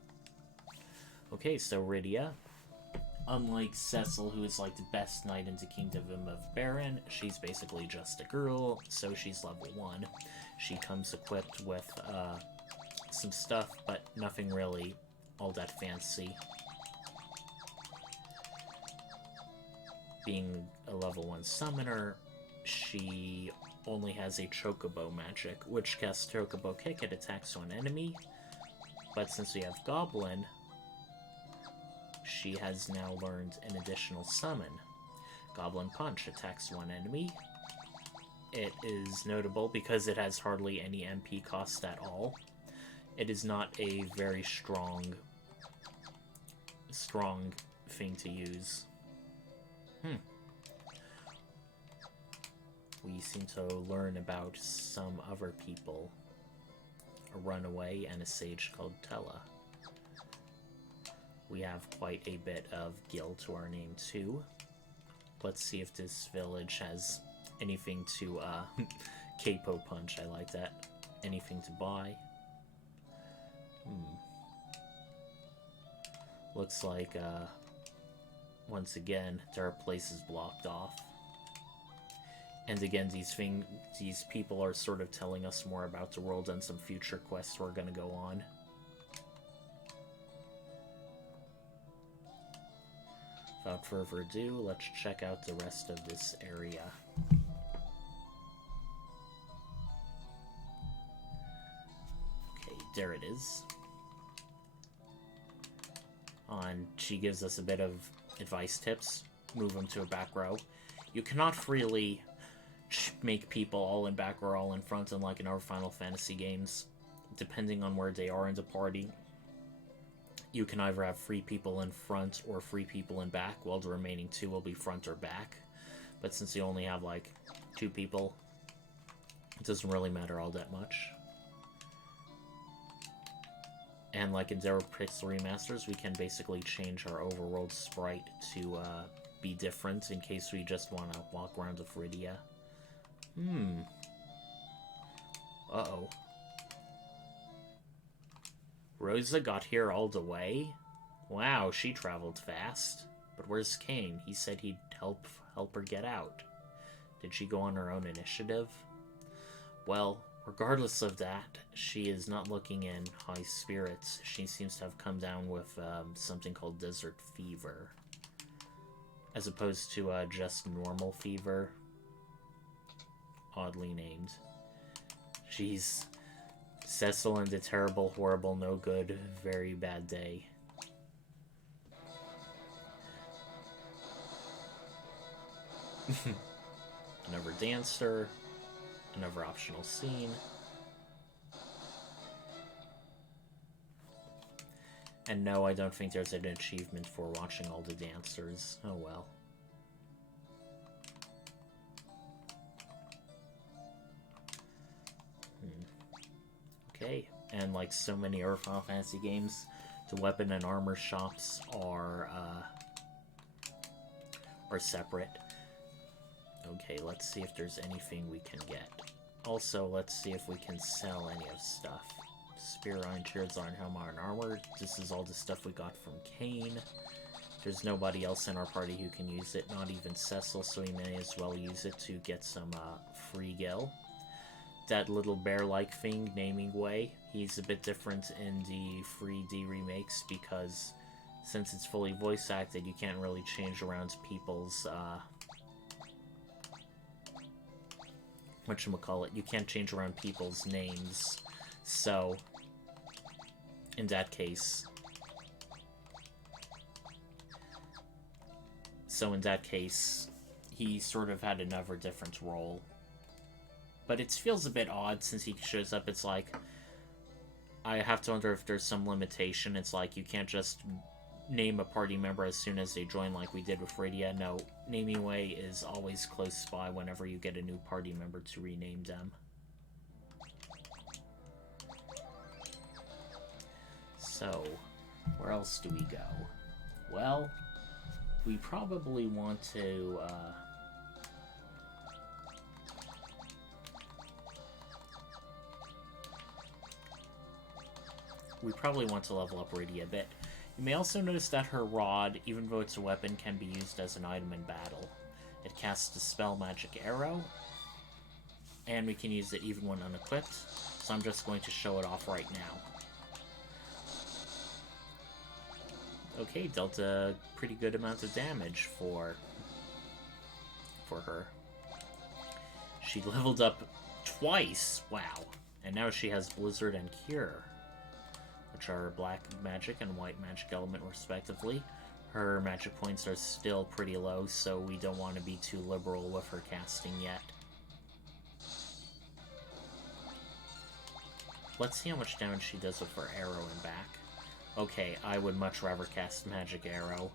Okay, so Rydia, unlike Cecil, who is like the best knight in the Kingdom of Baron, she's basically just a girl, so she's level 1. She comes equipped with some stuff, but nothing really all that fancy. Being a level 1 summoner, she only has a Chocobo magic, which casts Chocobo Kick. It attacks one enemy, but since we have Goblin, she has now learned an additional summon. Goblin Punch attacks one enemy. It is notable because it has hardly any MP cost at all. It is not a very strong thing to use. We seem to learn about some other people. A runaway and a sage called Tella. We have quite a bit of gil to our name too. Let's see if this village has anything to capo punch. I like that. Anything to buy. Looks like once again there are places blocked off. And again, these people are sort of telling us more about the world and some future quests we're gonna go on. Without further ado, let's check out the rest of this area. Okay, there it is. And she gives us a bit of advice tips. Move them to a back row. You cannot freely make people all in back or all in front, unlike in our Final Fantasy games. Depending on where they are in the party, you can either have 3 people in front or 3 people in back, while the remaining 2 will be front or back. But since you only have like 2 people, it doesn't really matter all that much. And like in Zero Pixel Remasters, we can basically change our overworld sprite to be different in case we just want to walk around with Rydia. Uh-oh. Rosa got here all the way? Wow, she traveled fast. But where's Kane? He said he'd help her get out. Did she go on her own initiative? Well, regardless of that, she is not looking in high spirits. She seems to have come down with something called desert fever. As opposed to just normal fever. Oddly named. She's Cecil and the terrible, horrible, no good, very bad day. Another dancer. Another optional scene. And no, I don't think there's an achievement for watching all the dancers. Oh well. Okay, and like so many other Final Fantasy games, the weapon and armor shops are separate. Okay, let's see if there's anything we can get. Also, let's see if we can sell any of stuff. Spear, Iron Tears, Iron Helm, Iron Armor. This is all the stuff we got from Kane. There's nobody else in our party who can use it, not even Cecil, so we may as well use it to get some free gil. That little bear-like thing, Naming Way, he's a bit different in the 3D remakes because since it's fully voice acted, you can't really change around people's whatchamacallit, you can't change around people's names. So in that case he sort of had another different role. But it feels a bit odd since he shows up. It's like, I have to wonder if there's some limitation. It's like you can't just name a party member as soon as they join like we did with Rydia. No, Naming Way is always close by whenever you get a new party member to rename them. So, where else do we go? Well, we probably want to, level up Rydia a bit. You may also notice that her rod, even though it's a weapon, can be used as an item in battle. It casts a spell magic arrow, and we can use it even when unequipped, so I'm just going to show it off right now. Okay, dealt a pretty good amount of damage for her. She leveled up twice, wow. And now she has Blizzard and Cure, which are black magic and white magic element respectively. Her magic points are still pretty low, so we don't want to be too liberal with her casting yet. Let's see how much damage she does with her arrow and back. Okay, I would much rather cast Magic Arrow.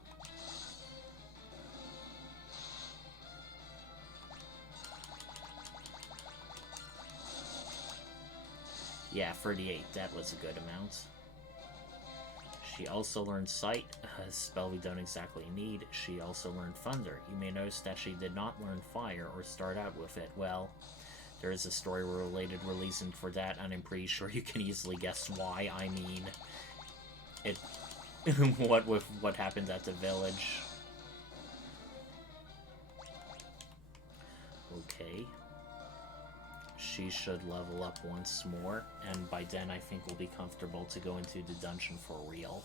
Yeah, 38, that was a good amount. She also learned Sight, a spell we don't exactly need. She also learned Thunder. You may notice that she did not learn Fire or start out with it. Well, there is a story-related reason for that, and I'm pretty sure you can easily guess why. I mean, it... what with what happened at the village. Okay. She should level up once more, and by then I think we'll be comfortable to go into the dungeon for real.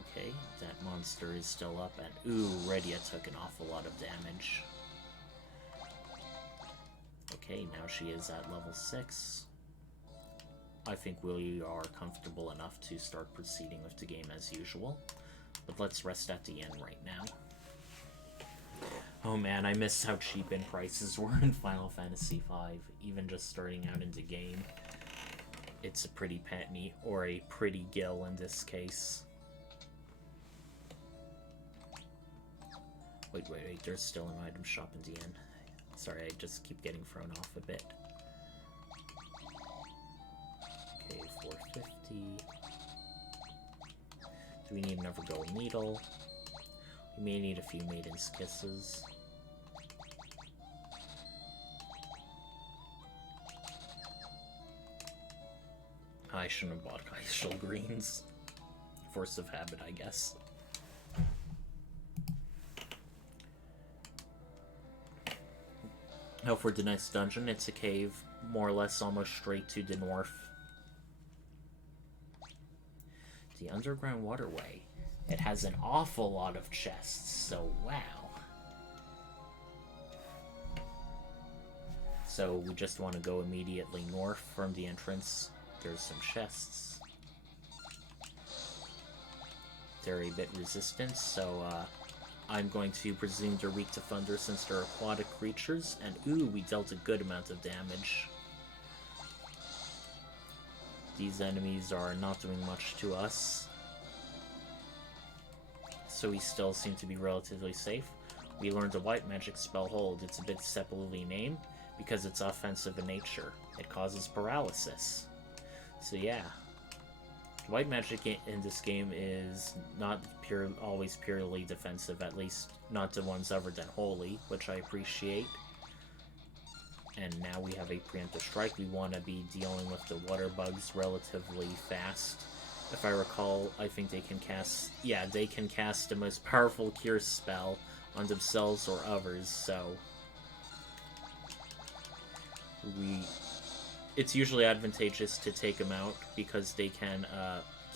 Okay, that monster is still up, and ooh, Rydia took an awful lot of damage. Okay, now she is at level 6. I think we are comfortable enough to start proceeding with the game as usual. But let's rest at the end right now. Oh man, I miss how cheap in prices were in Final Fantasy V. Even just starting out in the game, it's a pretty penny, or a pretty gil in this case. Wait, there's still an item shop in the end. Sorry, I just keep getting thrown off a bit. Okay, 450. Do we need another gold needle? We may need a few Maiden's Kisses. I shouldn't have bought Glacial Greens. Force of habit, I guess. Now for the next dungeon, it's a cave, more or less almost straight to the north. The underground waterway. It has an awful lot of chests, so wow. So we just want to go immediately north from the entrance. There's some chests. They're a bit resistant, so I'm going to presume they're weak to thunder since they're aquatic creatures. And ooh, we dealt a good amount of damage. These enemies are not doing much to us, so we still seem to be relatively safe. We learned a white magic spell Hold. It's a bit separately named because it's offensive in nature. It causes paralysis. So yeah, white magic in this game is not always purely defensive, at least not the ones other than Holy, which I appreciate. And now we have a preemptive strike. We want to be dealing with the water bugs relatively fast. If I recall, I think they can cast... yeah, they can cast the most powerful cure spell on themselves or others, so... it's usually advantageous to take them out because they can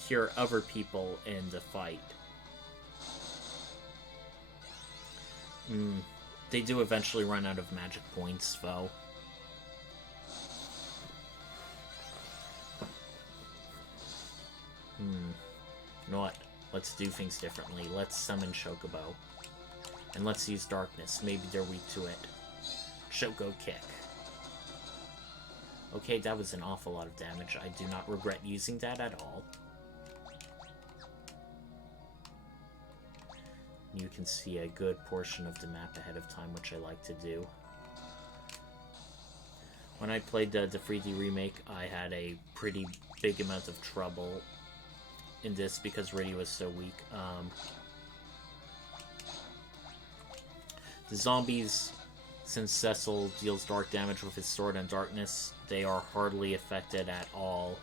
cure other people in the fight. They do eventually run out of magic points, though. You know what? Let's do things differently. Let's summon Chocobo. And let's use Darkness. Maybe they're weak to it. Choco Kick. Okay, that was an awful lot of damage. I do not regret using that at all. You can see a good portion of the map ahead of time, which I like to do. When I played the 3D remake, I had a pretty big amount of trouble in this because Rydia was so weak. The zombies Since Cecil deals dark damage with his sword and darkness, they are hardly affected at all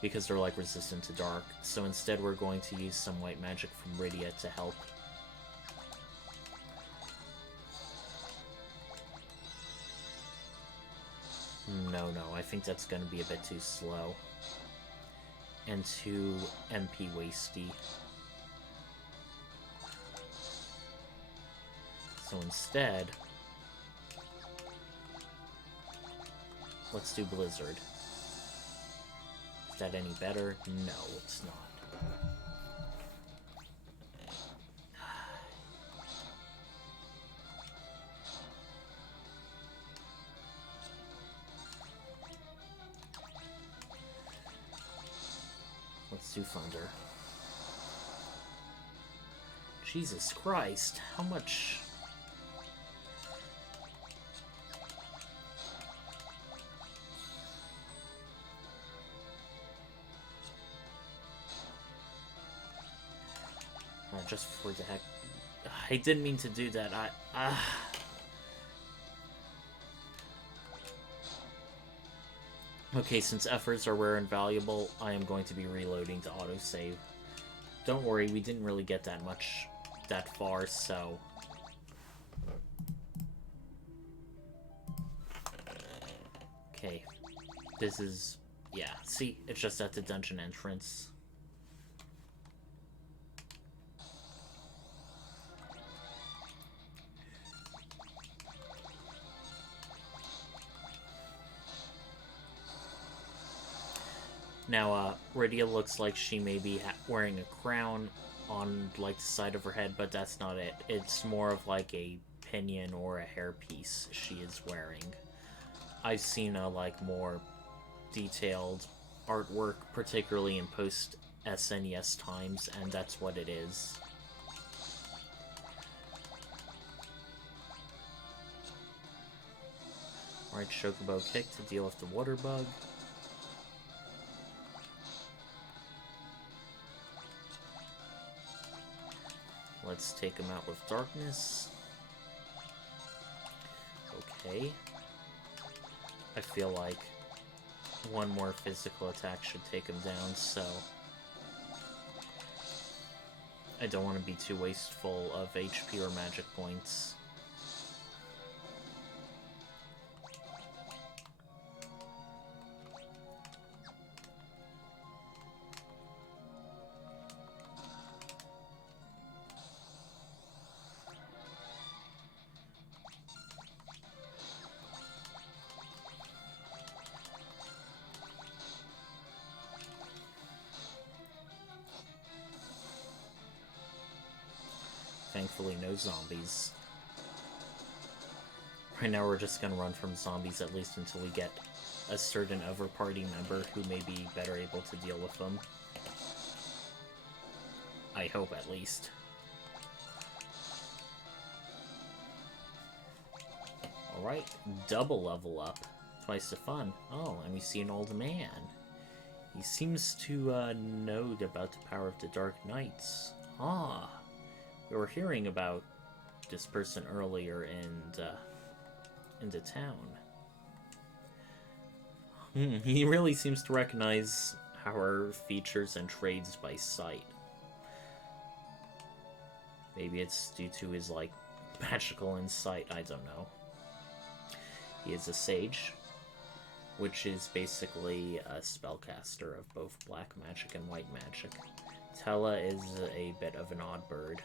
because they're like resistant to dark. So instead we're going to use some white magic from Rydia to help. No, I think that's going to be a bit too slow. And too MP wasty. So instead, let's do Blizzard. Is that any better? No, it's not. Let's do Thunder. Jesus Christ, how much... just for the heck... I didn't mean to do that, Okay, since efforts are rare and valuable, I am going to be reloading to autosave. Don't worry, we didn't really get that far, so... Okay. This is... yeah, see? It's just at the dungeon entrance. Now, Rydia looks like she may be wearing a crown on, like, the side of her head, but that's not it. It's more of, like, a pinion or a hairpiece she is wearing. I've seen a, like, more detailed artwork, particularly in post-SNES times, and that's what it is. Alright, Chocobo Kick to deal with the water bug. Let's take him out with darkness. Okay. I feel like one more physical attack should take him down, so... I don't want to be too wasteful of HP or magic points. Thankfully, no zombies. Right now, we're just gonna run from zombies at least until we get a certain other party member who may be better able to deal with them. I hope, at least. Alright, double level up. Twice the fun. Oh, and we see an old man. He seems to know about the power of the Dark Knights. Ah. We were hearing about this person earlier in the town. He really seems to recognize our features and trades by sight. Maybe it's due to his, like, magical insight, I don't know. He is a sage, which is basically a spellcaster of both black magic and white magic. Tella is a bit of an odd bird,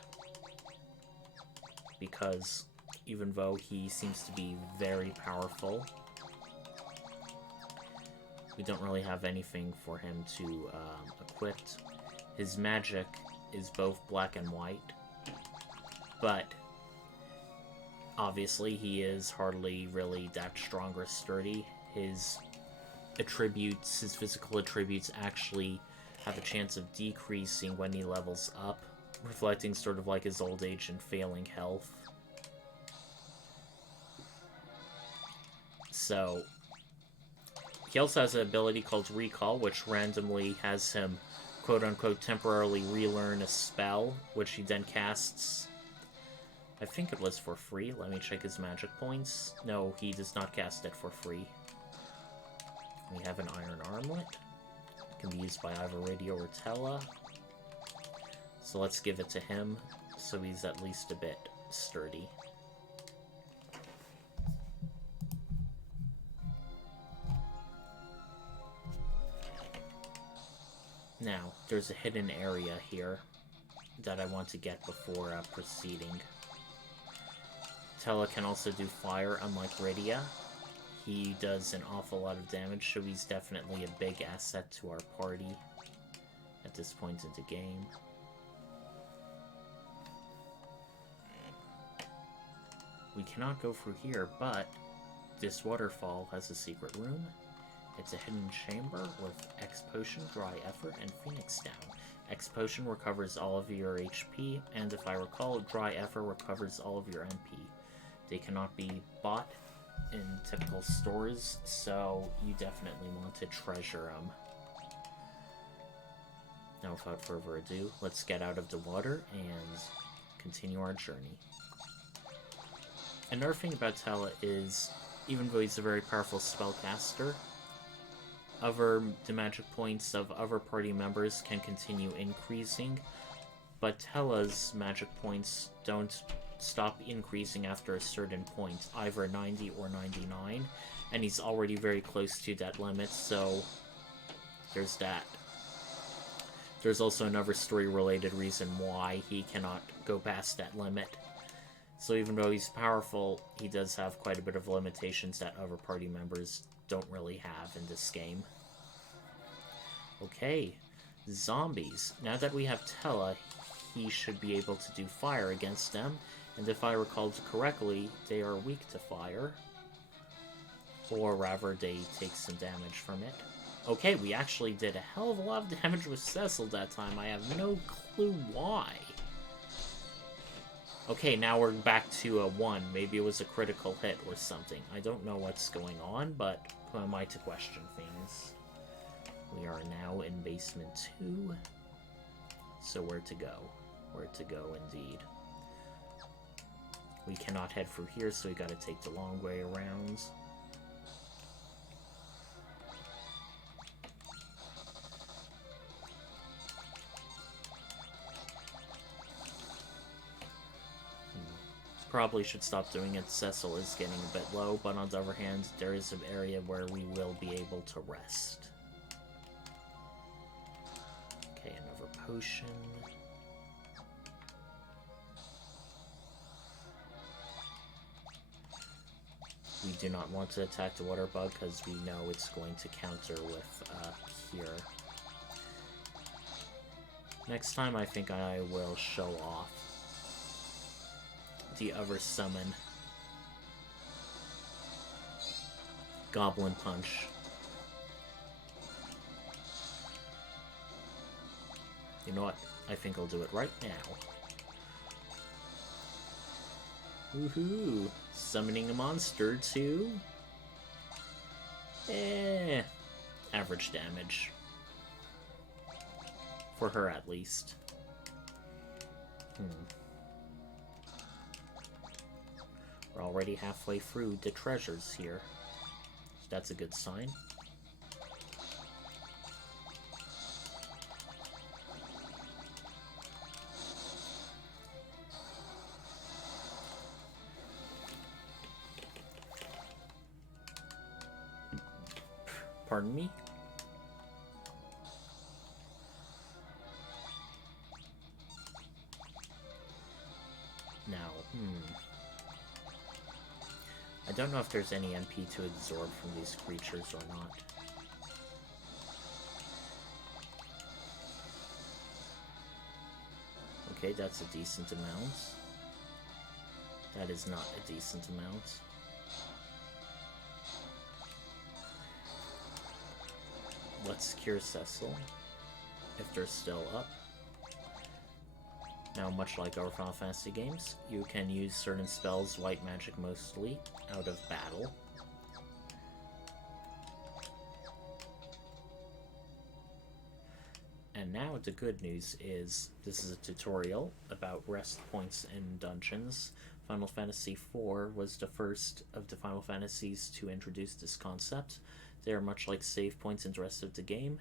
because even though he seems to be very powerful, we don't really have anything for him to equip. His magic is both black and white, but obviously he is hardly really that strong or sturdy. His attributes, his physical attributes, actually have a chance of decreasing when he levels up, reflecting sort of like his old age and failing health. So, he also has an ability called Recall, which randomly has him, quote-unquote, temporarily relearn a spell, which he then casts I think it was for free. Let me check his magic points. No, he does not cast it for free. We have an iron armlet. It can be used by either Rydia or Tella. So let's give it to him, so he's at least a bit sturdy. Now, there's a hidden area here that I want to get before proceeding. Tella can also do fire, unlike Rydia. He does an awful lot of damage, so he's definitely a big asset to our party at this point in the game. We cannot go through here, but this waterfall has a secret room. It's a hidden chamber with X Potion, Dry Effort, and Phoenix Down. X Potion recovers all of your HP, and if I recall, Dry Effort recovers all of your MP. They cannot be bought in typical stores, so you definitely want to treasure them. Now, without further ado, let's get out of the water and continue our journey. Another thing about Tella is, even though he's a very powerful spellcaster, the magic points of other party members can continue increasing, but Tella's magic points don't stop increasing after a certain point, either 90 or 99, and he's already very close to that limit, so there's that. There's also another story-related reason why he cannot go past that limit. So even though he's powerful, he does have quite a bit of limitations that other party members don't really have in this game. Okay, zombies. Now that we have Tella, he should be able to do fire against them, and if I recall correctly, they are weak to fire. Or rather, they take some damage from it. Okay, we actually did a hell of a lot of damage with Cecil that time. I have no clue why. Okay, now we're back to a 1. Maybe it was a critical hit or something. I don't know what's going on, but who am I to question things? We are now in basement 2. So where to go? Where to go, indeed. We cannot head through here, so we gotta take the long way around. Probably should stop doing it. Cecil is getting a bit low, but on the other hand, there is an area where we will be able to rest. Okay, another potion. We do not want to attack the water bug because we know it's going to counter with Cure. Next time I think I will show off the other summon. Goblin Punch. You know what? I think I'll do it right now. Woohoo! Summoning a monster to... average damage. For her, at least. We're already halfway through the treasures here. That's a good sign. Pardon me? Now, I don't know if there's any MP to absorb from these creatures or not. Okay, that's a decent amount. That is not a decent amount. Let's cure Cecil, if they're still up. Now, much like our Final Fantasy games, you can use certain spells, white magic mostly, out of battle. And now the good news is this is a tutorial about rest points in dungeons. Final Fantasy IV was the first of the Final Fantasies to introduce this concept. They are much like save points in the rest of the game.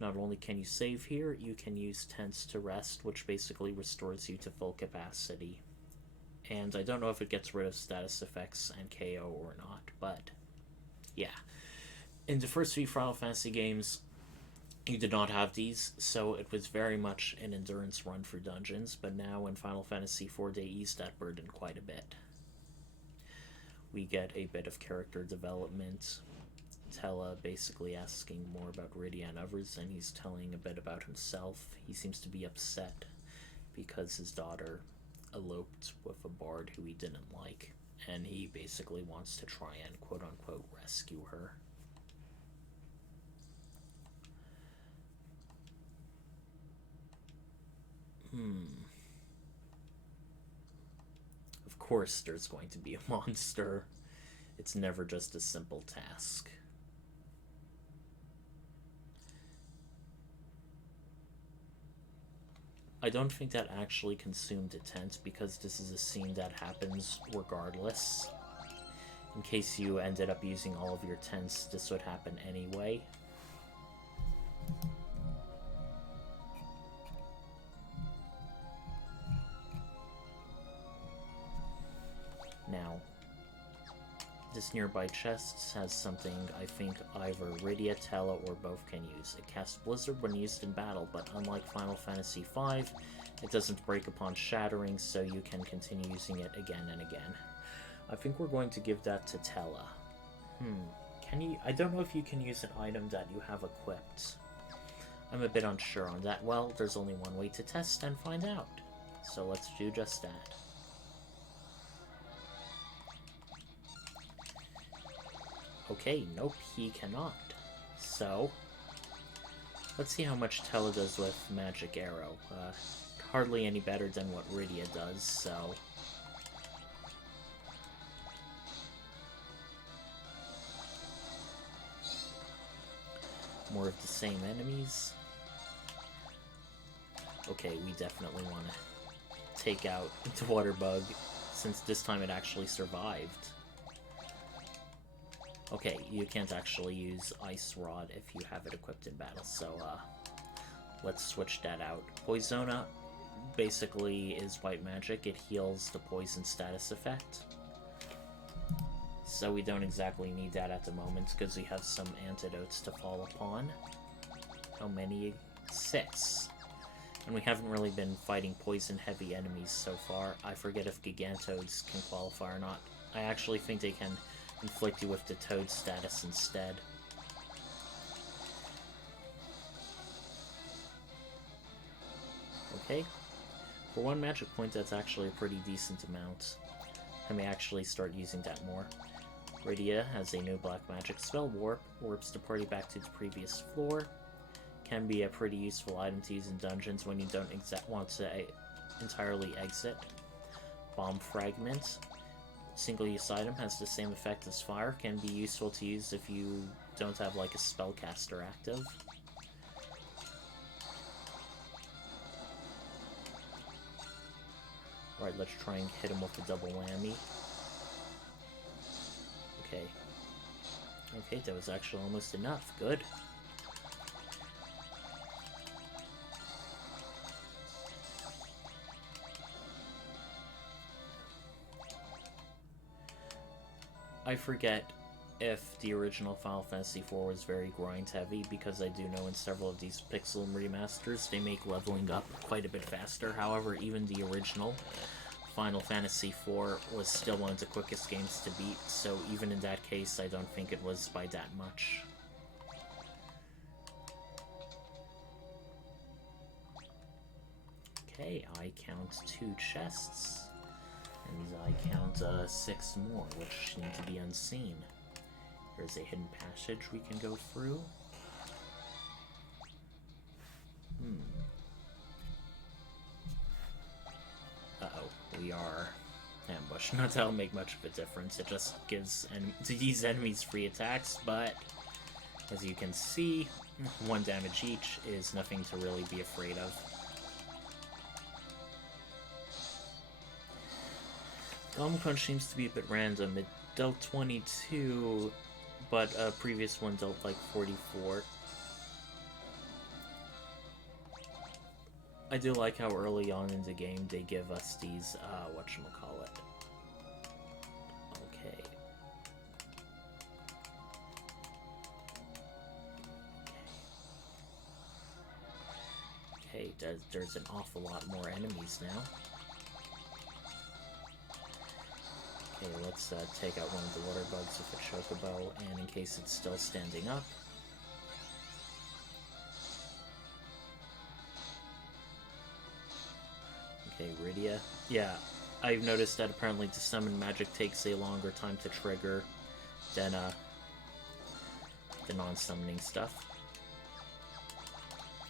Not only can you save here, you can use tents to rest, which basically restores you to full capacity. And I don't know if it gets rid of status effects and KO or not, but yeah. In the first few Final Fantasy games, you did not have these, so it was very much an endurance run for dungeons, but now in Final Fantasy IV they eased that burden quite a bit. We get a bit of character development. Tella basically asking more about Rydia and others, and he's telling a bit about himself. He seems to be upset because his daughter eloped with a bard who he didn't like, and he basically wants to try and quote-unquote rescue her. Of course there's going to be a monster. It's never just a simple task. I don't think that actually consumed a tent because this is a scene that happens regardless. In case you ended up using all of your tents, this would happen anyway. Now, this nearby chest has something I think either Rydia, Tella, or both can use. It casts Blizzard when used in battle, but unlike Final Fantasy V, it doesn't break upon shattering, so you can continue using it again and again. I think we're going to give that to Tella. Can you... I don't know if you can use an item that you have equipped. I'm a bit unsure on that. Well, there's only one way to test and find out. So let's do just that. Okay, nope, he cannot. So, let's see how much Tella does with Magic Arrow. Hardly any better than what Rydia does, so... More of the same enemies. Okay, we definitely want to take out the water bug, since this time it actually survived. Okay, you can't actually use Ice Rod if you have it equipped in battle, so let's switch that out. Poisona basically is white magic. It heals the poison status effect. So we don't exactly need that at the moment because we have some antidotes to fall upon. How many? 6. And we haven't really been fighting poison-heavy enemies so far. I forget if Gigantoads can qualify or not. I actually think they can inflict you with the Toad status instead. Okay. For 1 magic point, that's actually a pretty decent amount. I may actually start using that more. Rydia has a new black magic spell, Warp. Warps the party back to the previous floor. Can be a pretty useful item to use in dungeons when you don't want to entirely exit. Bomb Fragment. Single-use item, has the same effect as fire, can be useful to use if you don't have like a spellcaster active. Alright, let's try and hit him with a double whammy. Okay. Okay, that was actually almost enough. Good. I forget if the original Final Fantasy IV was very grind heavy, because I do know in several of these pixel remasters they make leveling up quite a bit faster. However, even the original Final Fantasy IV was still one of the quickest games to beat, so even in that case I don't think it was by that much. Okay, I count 2 chests. And I count 6 more, which need to be unseen. There's a hidden passage we can go through. Uh-oh, we are ambushed. Not that it'll make much of a difference, it just gives these enemies free attacks, but As you can see, 1 damage each is nothing to really be afraid of. Golem Crunch seems to be a bit random. It dealt 22, but a previous one dealt like 44. I do like how early on in the game they give us these, whatchamacallit. Okay. Okay, there's an awful lot more enemies now. Okay, let's take out one of the water bugs with a chocobo, and in case it's still standing up. Okay, Rydia. Yeah, I've noticed that apparently to summon magic takes a longer time to trigger than the non-summoning stuff.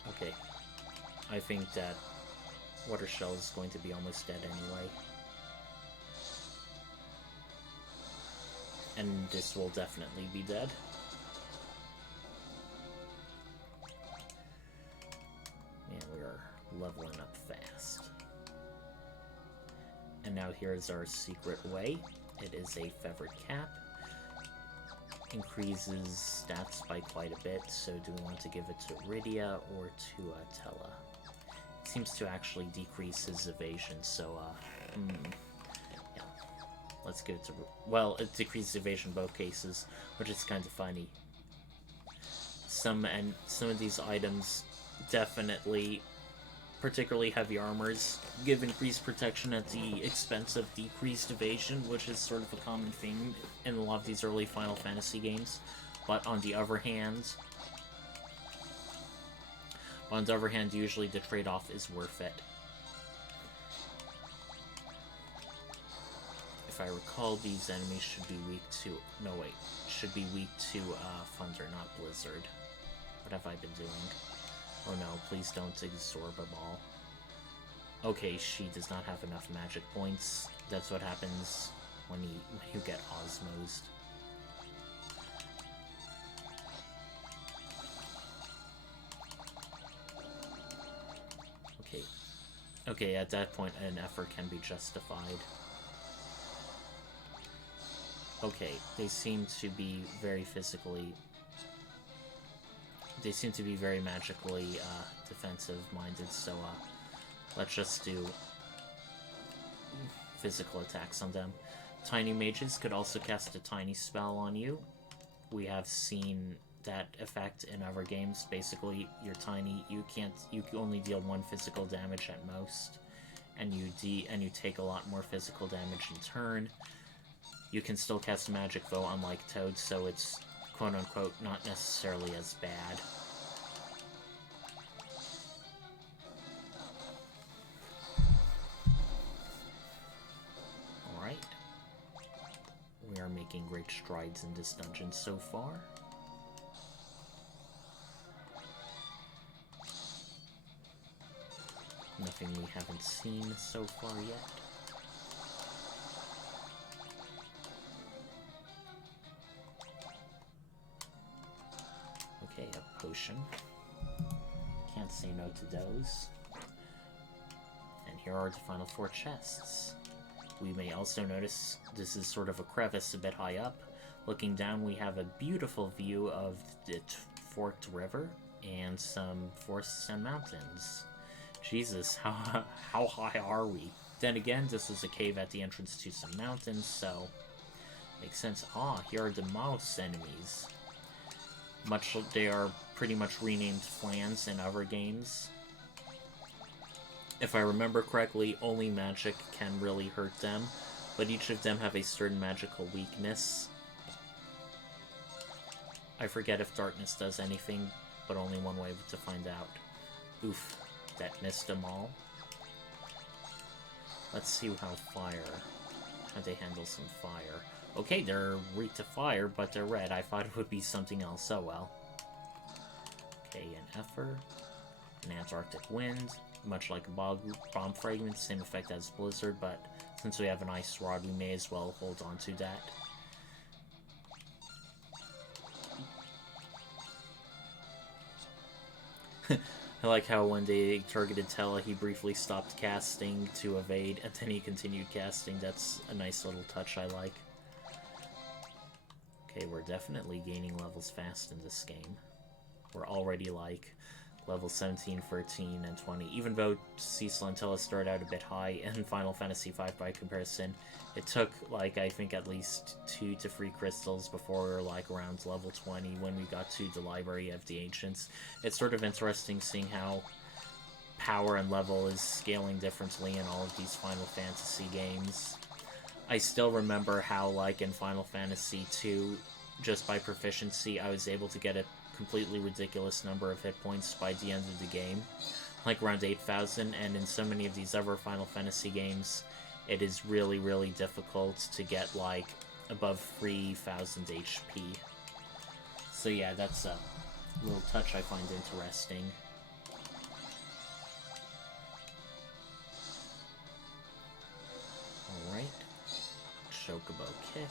Okay, I think that Water Shell is going to be almost dead anyway. And this will definitely be dead. And we are leveling up fast. And now here's our secret way. It is a feathered cap. Increases stats by quite a bit, so do we want to give it to Rydia or to Tella? It seems to actually decrease his evasion, so yeah. Let's give it to... Well, it decreases evasion in both cases, which is kind of funny. Some of these items definitely, particularly heavy armors, give increased protection at the expense of decreased evasion, which is sort of a common thing in a lot of these early Final Fantasy games. But on the other hand, usually the trade-off is worth it. If I recall, these enemies should be weak to... No, wait. Should be weak to Thunder, not Blizzard. What have I been doing? Oh no, please don't absorb them all. Okay, she does not have enough magic points. That's what happens when you get osmosed. Okay. Okay, at that point an effort can be justified. Okay, they seem to be very physically... They seem to be very magically defensive-minded, so let's just do physical attacks on them. Tiny mages could also cast a tiny spell on you. We have seen that effect in other games. Basically, you're tiny, you can only deal 1 physical damage at most, and you take a lot more physical damage in turn. You can still cast magic though, unlike Toad, so it's quote-unquote not necessarily as bad. Alright. We are making great strides in this dungeon so far. Nothing we haven't seen so far yet. Okay, a potion. Can't say no to those. And here are the final 4 chests. We may also notice this is sort of a crevice a bit high up. Looking down, we have a beautiful view of the forked river and some forests and mountains. Jesus, how high are we? Then again, this was a cave at the entrance to some mountains, so makes sense. Ah, here are the mouse enemies. They are pretty much renamed Flans in other games. If I remember correctly, only magic can really hurt them, but each of them have a certain magical weakness. I forget if darkness does anything, but only one way to find out. Oof, that missed them all. Let's see how they handle some fire. Okay, they're weak to fire, but they're red. I thought it would be something else. Oh well. Okay, an Effer, an Antarctic Wind, much like a bomb fragment, same effect as Blizzard, but since we have an Ice Rod, we may as well hold on to that. I like how when they targeted Tella, he briefly stopped casting to evade, and then he continued casting. That's a nice little touch I like. Okay, we're definitely gaining levels fast in this game. We're already like level 17, 13, and 20. Even though Cecil and Tella started out a bit high in Final Fantasy V by comparison, it took, like, I think at least 2 to 3 crystals before we were, like, around level 20 when we got to the Library of the Ancients. It's sort of interesting seeing how power and level is scaling differently in all of these Final Fantasy games. I still remember how, like, in Final Fantasy II, just by proficiency, I was able to get a completely ridiculous number of hit points by the end of the game, like around 8,000, and in so many of these other Final Fantasy games, it is really, really difficult to get, like, above 3,000 HP. So yeah, that's a little touch I find interesting. Alright. Chocobo kick.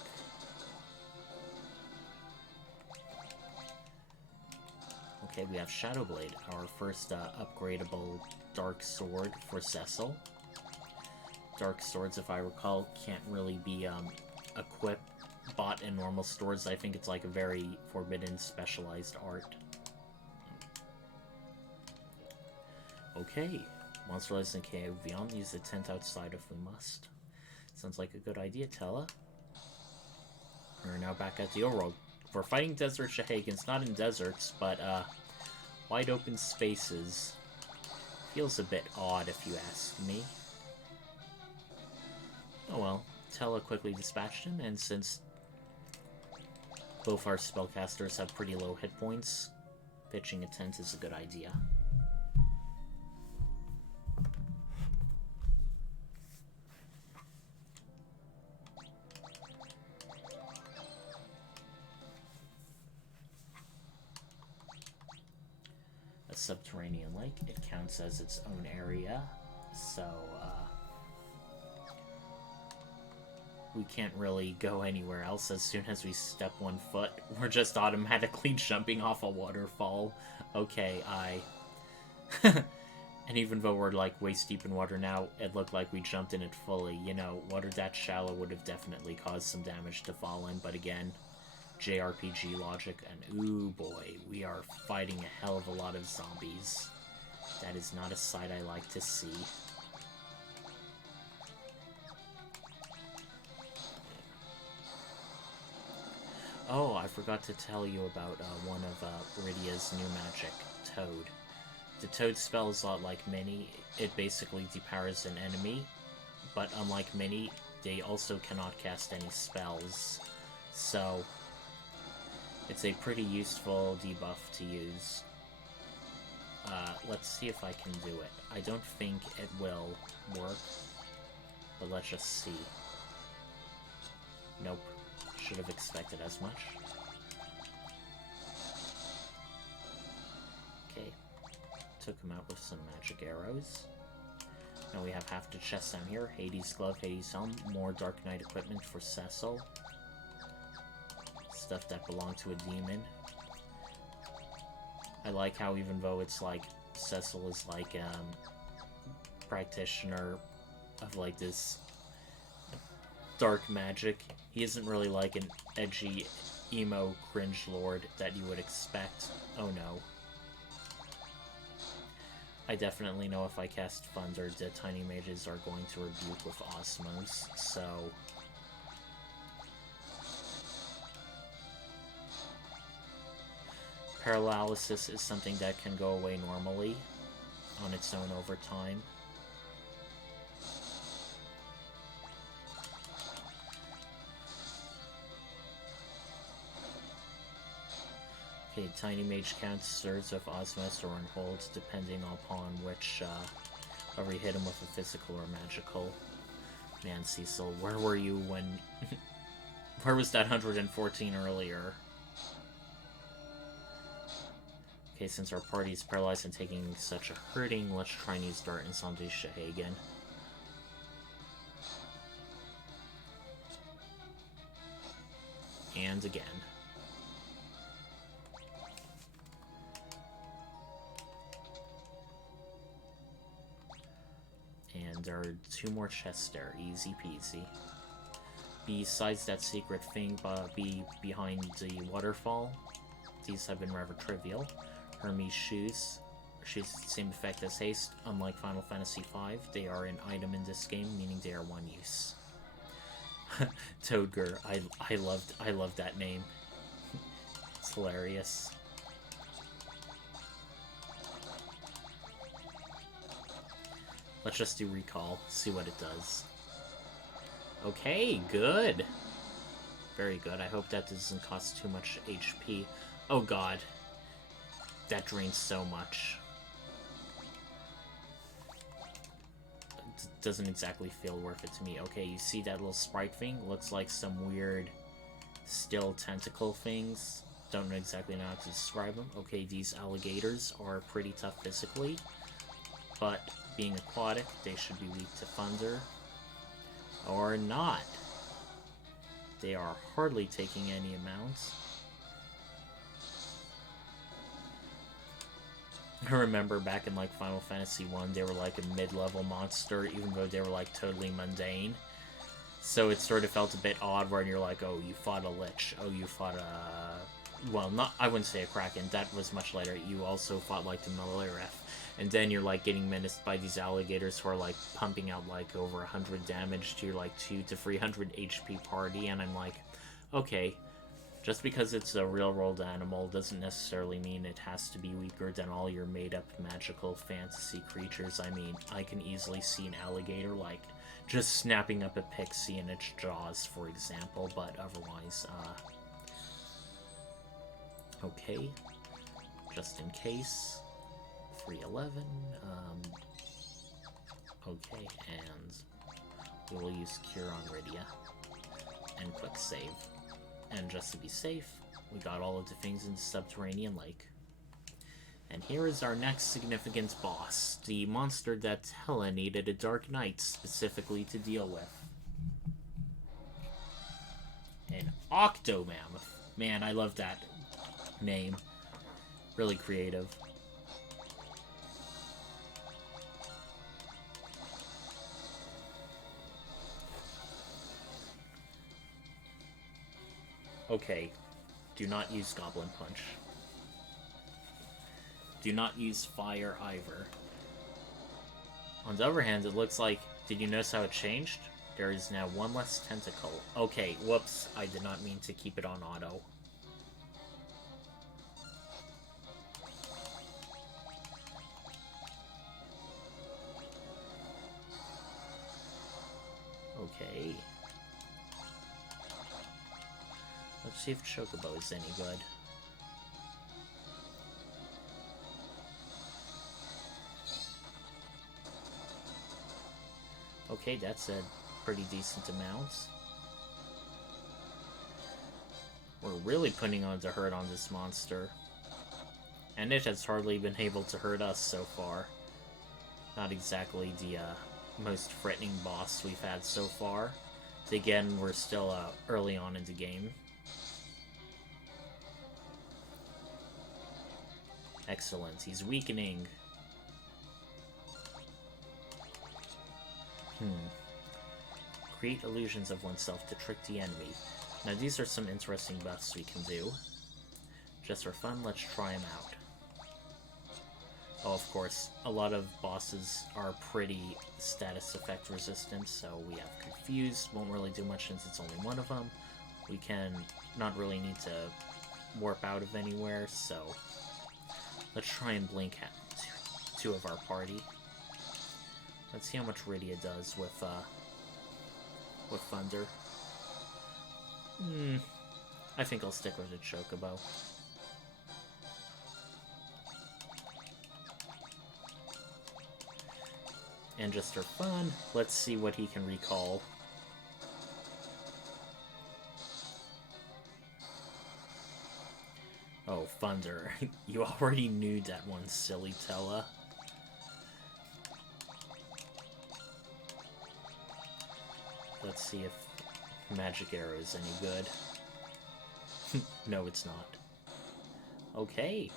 Okay, we have Shadowblade, our first upgradable Dark Sword for Cecil. Dark Swords, if I recall, can't really be bought in normal stores. I think it's like a very forbidden, specialized art. Okay, Monster Lives in Cave Beyond. Use the tent outside if we must. Sounds like a good idea, Tella. We're now back at the overworld. We're fighting Desert Shahagans, not in deserts, but wide open spaces. Feels a bit odd if you ask me. Oh well, Tella quickly dispatched him, and since both our spellcasters have pretty low hit points, pitching a tent is a good idea. A subterranean lake, it counts as its own area, so we can't really go anywhere else. As soon as we step one foot, we're just automatically jumping off a waterfall. Okay, and even though we're like waist deep in water now, it looked like we jumped in it fully. You know, water that shallow would have definitely caused some damage to fall in, but again, JRPG logic, and ooh boy, we are fighting a hell of a lot of zombies. That is not a sight I like to see. Oh, I forgot to tell you about one of Rydia's new magic, Toad. The Toad spell is a lot like Mini. It basically depowers an enemy, but unlike Mini, they also cannot cast any spells. So, it's a pretty useful debuff to use. Let's see if I can do it. I don't think it will work, but let's just see. Nope. Should have expected as much. Okay. Took him out with some magic arrows. Now we have half the chest down here. Hades glove, Hades helm, more Dark Knight equipment for Cecil. Stuff that belonged to a demon. I like how even though it's like Cecil is like practitioner of like this dark magic, he isn't really like an edgy emo cringe lord that you would expect. Oh no. I definitely know if I cast Thunder, the tiny mages are going to rebuke with Osmos, so paralysis is something that can go away normally on its own over time. Okay, Tiny Mage counts surge with Osmos or on holds, depending upon which, whether you hit him with a physical or magical. Man, Cecil, where were you when... where was that 114 earlier? Okay, since our party is paralyzed and taking such a hurting, let's try and use Dart and Sandy Shahagan. And again. are 2 more chests there. Easy peasy. Besides that secret thing behind the waterfall, these have been rather trivial. Hermes shoes. Shoes the same effect as haste. Unlike Final Fantasy V, they are an item in this game, meaning they are one use. Toadger, I loved that name. It's hilarious. Let's just do recall, see what it does. Okay, good. Very good. I hope that doesn't cost too much HP. Oh god. That drains so much. It doesn't exactly feel worth it to me. Okay, you see that little sprite thing? Looks like some weird still tentacle things. Don't know exactly how to describe them. Okay, these alligators are pretty tough physically, but being aquatic, they should be weak to thunder. Or not. They are hardly taking any amounts. I remember back in like Final Fantasy 1, they were like a mid-level monster, even though they were like totally mundane. So it sort of felt a bit odd when you're like, oh, you fought a lich. Oh, you fought a... Well, not, I wouldn't say a kraken. That was much later. You also fought like the Malaref. And then you're like getting menaced by these alligators who are like pumping out like over 100 damage to your like 200 to 300 HP party. And I'm like, okay, just because it's a real-world animal doesn't necessarily mean it has to be weaker than all your made-up magical fantasy creatures. I mean, I can easily see an alligator like just snapping up a pixie in its jaws, for example, but otherwise, okay, just in case, 311, okay, and we will use Cure on Rydia, and quick save, and just to be safe, we got all of the things in the Subterranean Lake. And here is our next significant boss, the monster that Hela needed a Dark Knight specifically to deal with. An Octomammoth. Man, I love that name. Really creative. Okay, do not use Goblin Punch. Do not use fire either. On the other hand, it looks like... Did you notice how it changed? There is now one less tentacle. Okay, whoops. I did not mean to keep it on auto. Okay. Let's see if Chocobo is any good. Okay, that's a pretty decent amount. We're really putting on the hurt on this monster. And it has hardly been able to hurt us so far. Not exactly the most threatening boss we've had so far. Again, we're still early on in the game. Excellent, he's weakening. Create illusions of oneself to trick the enemy. Now these are some interesting buffs we can do. Just for fun, let's try them out. Oh, of course, a lot of bosses are pretty status effect resistant, so we have Confused, won't really do much since it's only one of them. We can not really need to warp out of anywhere, so let's try and blink at two of our party. Let's see how much Rydia does with Thunder. I think I'll stick with the Chocobo. And just for fun, let's see what he can recall. Oh, Thunder. You already knew that one, silly Tella. Let's see if Magic Arrow is any good. No, it's not. Okay.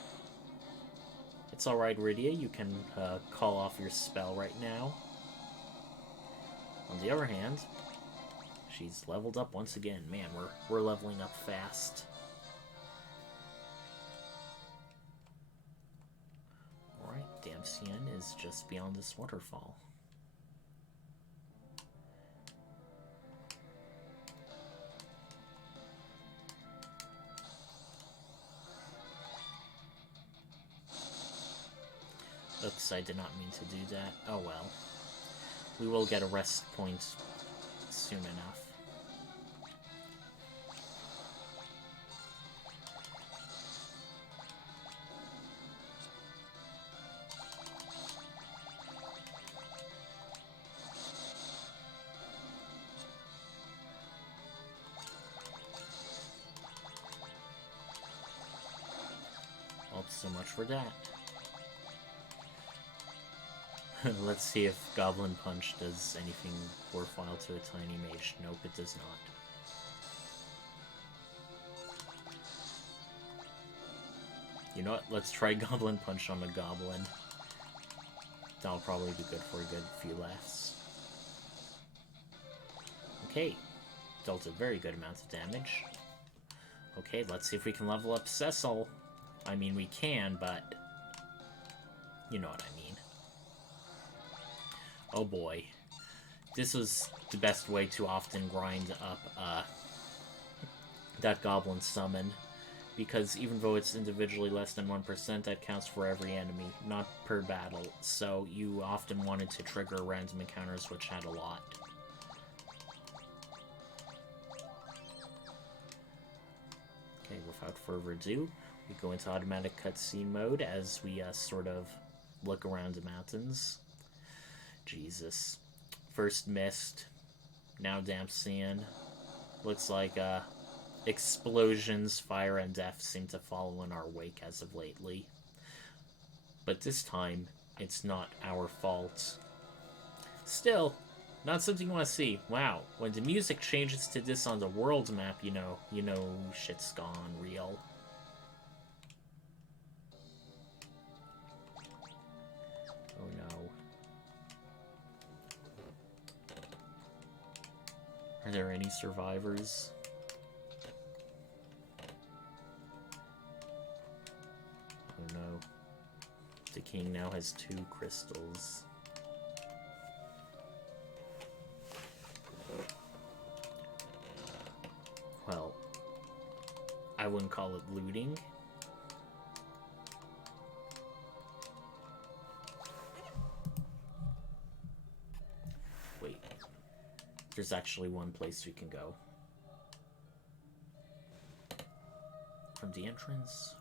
It's alright, Rydia. You can call off your spell right now. On the other hand, she's leveled up once again. Man, we're leveling up fast. Alright, Damsien is just beyond this waterfall. Oops, I did not mean to do that. Oh well. We will get a rest point soon enough. Well, so much for that. Let's see if Goblin Punch does anything worthwhile to a tiny mage. Nope, it does not. You know what? Let's try Goblin Punch on a goblin. That'll probably be good for a good few laughs. Okay. Dealt a very good amount of damage. Okay, let's see if we can level up Cecil. I mean, we can, but you know what I mean. Oh boy. This was the best way to often grind up that goblin summon. Because even though it's individually less than 1%, that counts for every enemy, not per battle. So you often wanted to trigger random encounters, which had a lot. Okay, without further ado, we go into automatic cutscene mode as we sort of look around the mountains. Jesus. First Mist, now Damsien. Looks like explosions, fire, and death seem to follow in our wake as of lately. But this time, it's not our fault. Still, not something you want to see. Wow, when the music changes to this on the world map, you know shit's gone real. Oh no. Are there any survivors? Oh no. The king now has 2 crystals. Well, I wouldn't call it looting. Wait. There's actually one place we can go. From the entrance,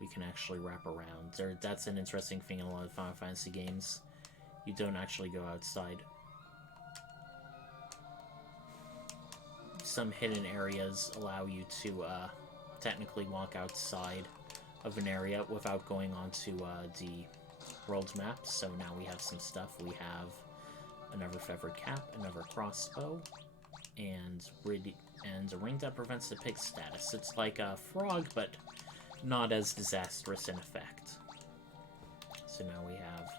we can actually wrap around. That's an interesting thing in a lot of Final Fantasy games. You don't actually go outside. Some hidden areas allow you to technically walk outside of an area without going onto the world map. So now we have some stuff. We have another feathered cap, another crossbow, and a ring that prevents the pig status. It's like a frog, but not as disastrous in effect. So now we have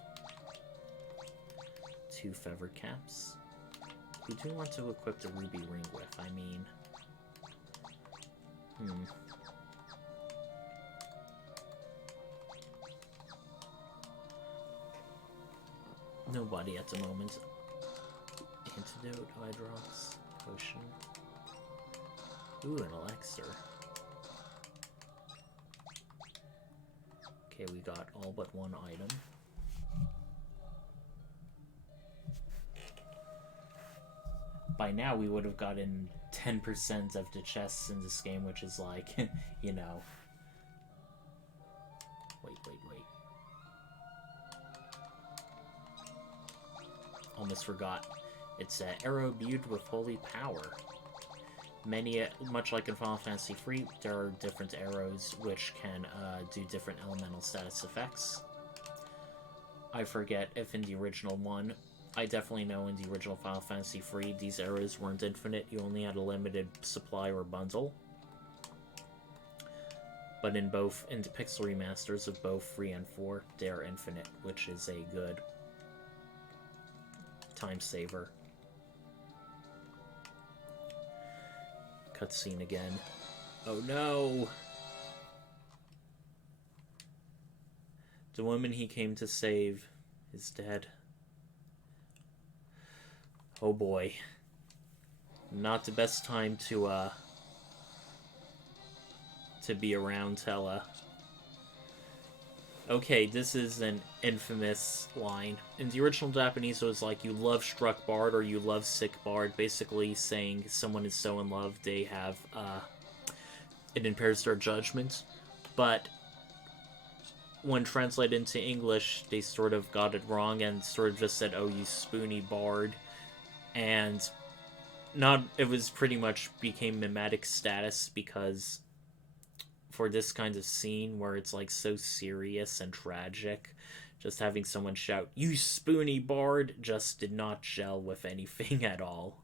2 feathered caps. We do want to equip the ruby ring with, I mean... Nobody at the moment. Antidote, eye drops, potion. Ooh, an elixir. Okay, we got all but 1 item. By now, we would have gotten 10% of the chests in this game, which is like, you know... Wait. Almost forgot. It's arrow imbued with holy power. Much like in Final Fantasy III, there are different arrows which can do different elemental status effects. I forget if in the original one, I definitely know in the original Final Fantasy III, these arrows weren't infinite, you only had a limited supply or bundle. But in the Pixel remasters of both 3 and 4, they are infinite, which is a good time saver. Cutscene again. Oh no! The woman he came to save is dead. Oh boy. Not the best time to be around Tella. Okay, this is an infamous line. In the original Japanese, it was like, you love struck bard or you love sick bard, basically saying someone is so in love they have, it impairs their judgment. But when translated into English, they sort of got it wrong and sort of just said, oh, you spoony bard. And it was pretty much became mimetic status, because for this kind of scene where it's like so serious and tragic, just having someone shout, you spoony bard, just did not gel with anything at all.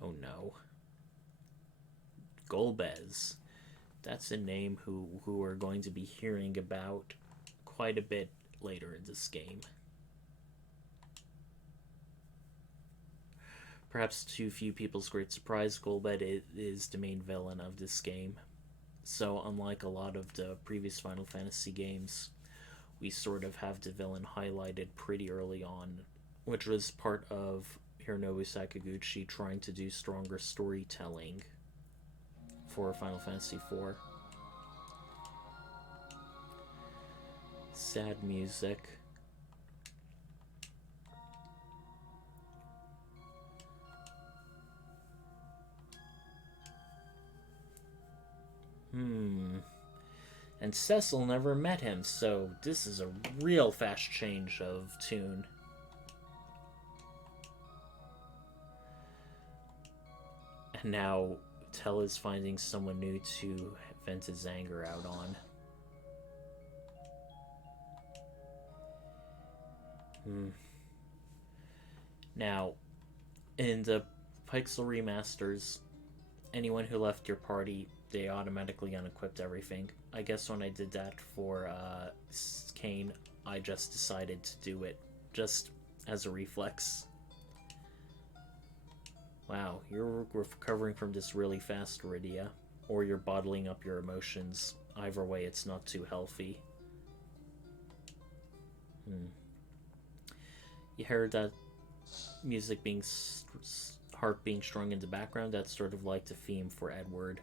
Oh no. Golbez. That's a name who we're going to be hearing about quite a bit later in this game. Perhaps to few people's great surprise, Golbez is the main villain of this game. So unlike a lot of the previous Final Fantasy games, we sort of have the villain highlighted pretty early on, which was part of Hironobu Sakaguchi trying to do stronger storytelling for Final Fantasy IV. Sad music. And Cecil never met him, so this is a real fast change of tune. And now Tell is finding someone new to vent his anger out on. Now, in the Pixel remasters, anyone who left your party, they automatically unequipped everything. I guess when I did that for Kane, I just decided to do it just as a reflex. Wow, you're recovering from this really fast, Rydia. Or you're bottling up your emotions. Either way, it's not too healthy. You heard that music being harp being strung in the background? That's sort of like the theme for Edward.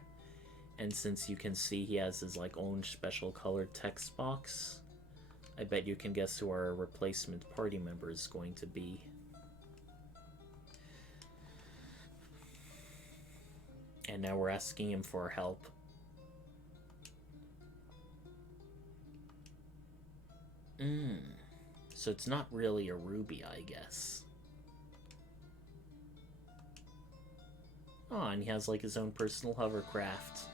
And since you can see he has his like own special colored text box, I bet you can guess who our replacement party member is going to be. And now we're asking him for help. So it's not really a ruby, I guess. Oh, and he has like his own personal hovercraft.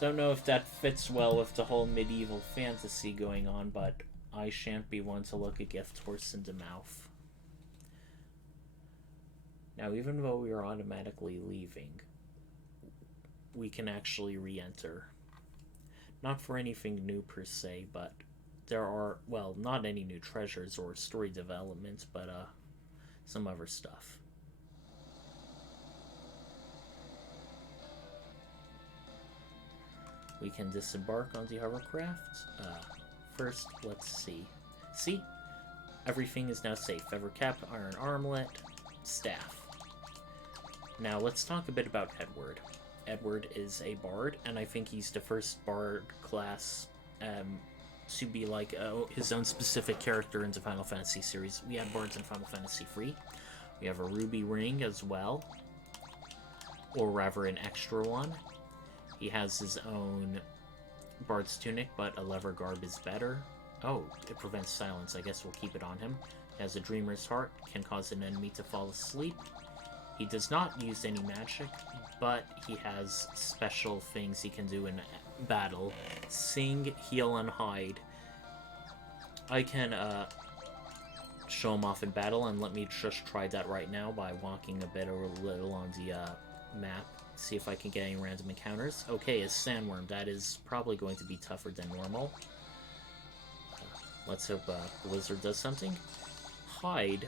Don't know if that fits well with the whole medieval fantasy going on, but I shan't be one to look a gift horse in the mouth. Now, even though we are automatically leaving, we can actually re-enter. Not for anything new per se, but there are, well, not any new treasures or story development, but some other stuff. We can disembark on the hovercraft. First, let's see. See? Everything is now safe. Feather cap, iron armlet, staff. Now, let's talk a bit about Edward. Edward is a bard, and I think he's the first bard class to be like his own specific character in the Final Fantasy series. We had bards in Final Fantasy III. We have a ruby ring as well, or rather an extra one. He has his own bard's tunic, but a leather garb is better. Oh, it prevents silence. I guess we'll keep it on him. He has a dreamer's heart, can cause an enemy to fall asleep. He does not use any magic, but he has special things he can do in battle. Sing, heal, and hide. I can show him off in battle, and let me just try that right now by walking a bit or a little on the map see if I can get any random encounters. Okay, a sandworm. That is probably going to be tougher than normal. Let's hope the lizard does something. Hide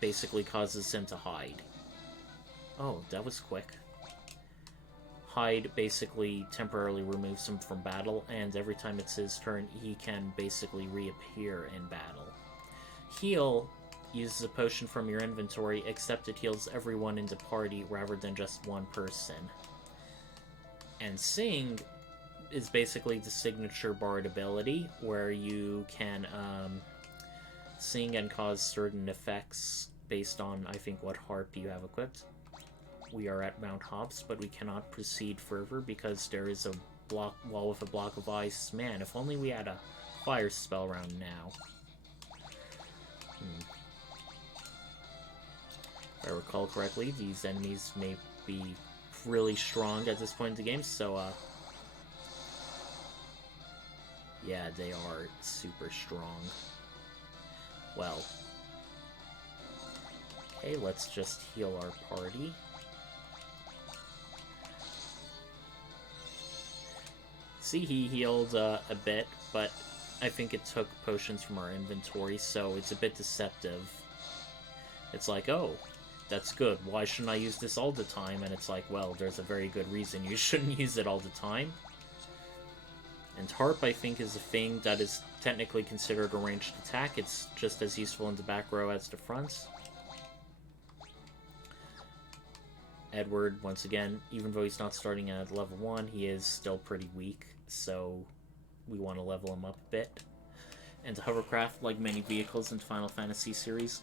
basically causes him to hide. Oh, that was quick. Hide basically temporarily removes him from battle, and every time it's his turn, he can basically reappear in battle. Heal uses a potion from your inventory, except it heals everyone in the party rather than just one person. And Sing is basically the signature bard ability, where you can sing and cause certain effects based on, I think, what harp you have equipped. We are at Mount Hobbs, but we cannot proceed further because there is a wall with a block of ice. Man, if only we had a fire spell round now. If I recall correctly, these enemies may be really strong at this point in the game, so yeah, they are super strong. Well, okay, let's just heal our party. See, he healed a bit, but I think it took potions from our inventory, so it's a bit deceptive. It's like, oh, that's good. Why shouldn't I use this all the time? And it's like, well, there's a very good reason you shouldn't use it all the time. And Harp, I think, is a thing that is technically considered a ranged attack. It's just as useful in the back row as the front. Edward, once again, even though he's not starting at level 1, he is still pretty weak, so we want to level him up a bit. And the hovercraft, like many vehicles in Final Fantasy series,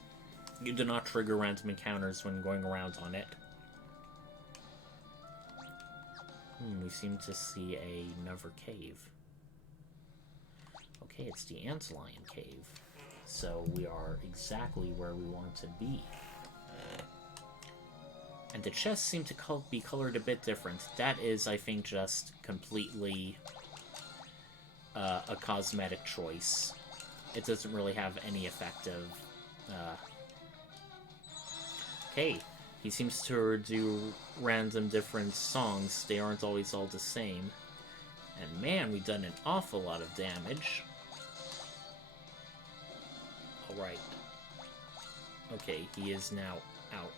you do not trigger random encounters when going around on it. We seem to see another cave. Okay, it's the Antlion Cave. So we are exactly where we want to be. And the chests seem to be colored a bit different. That is, I think, just completely a cosmetic choice. It doesn't really have any effective... Okay, he seems to do random different songs. They aren't always all the same. And man, we've done an awful lot of damage. Alright. Okay, he is now out.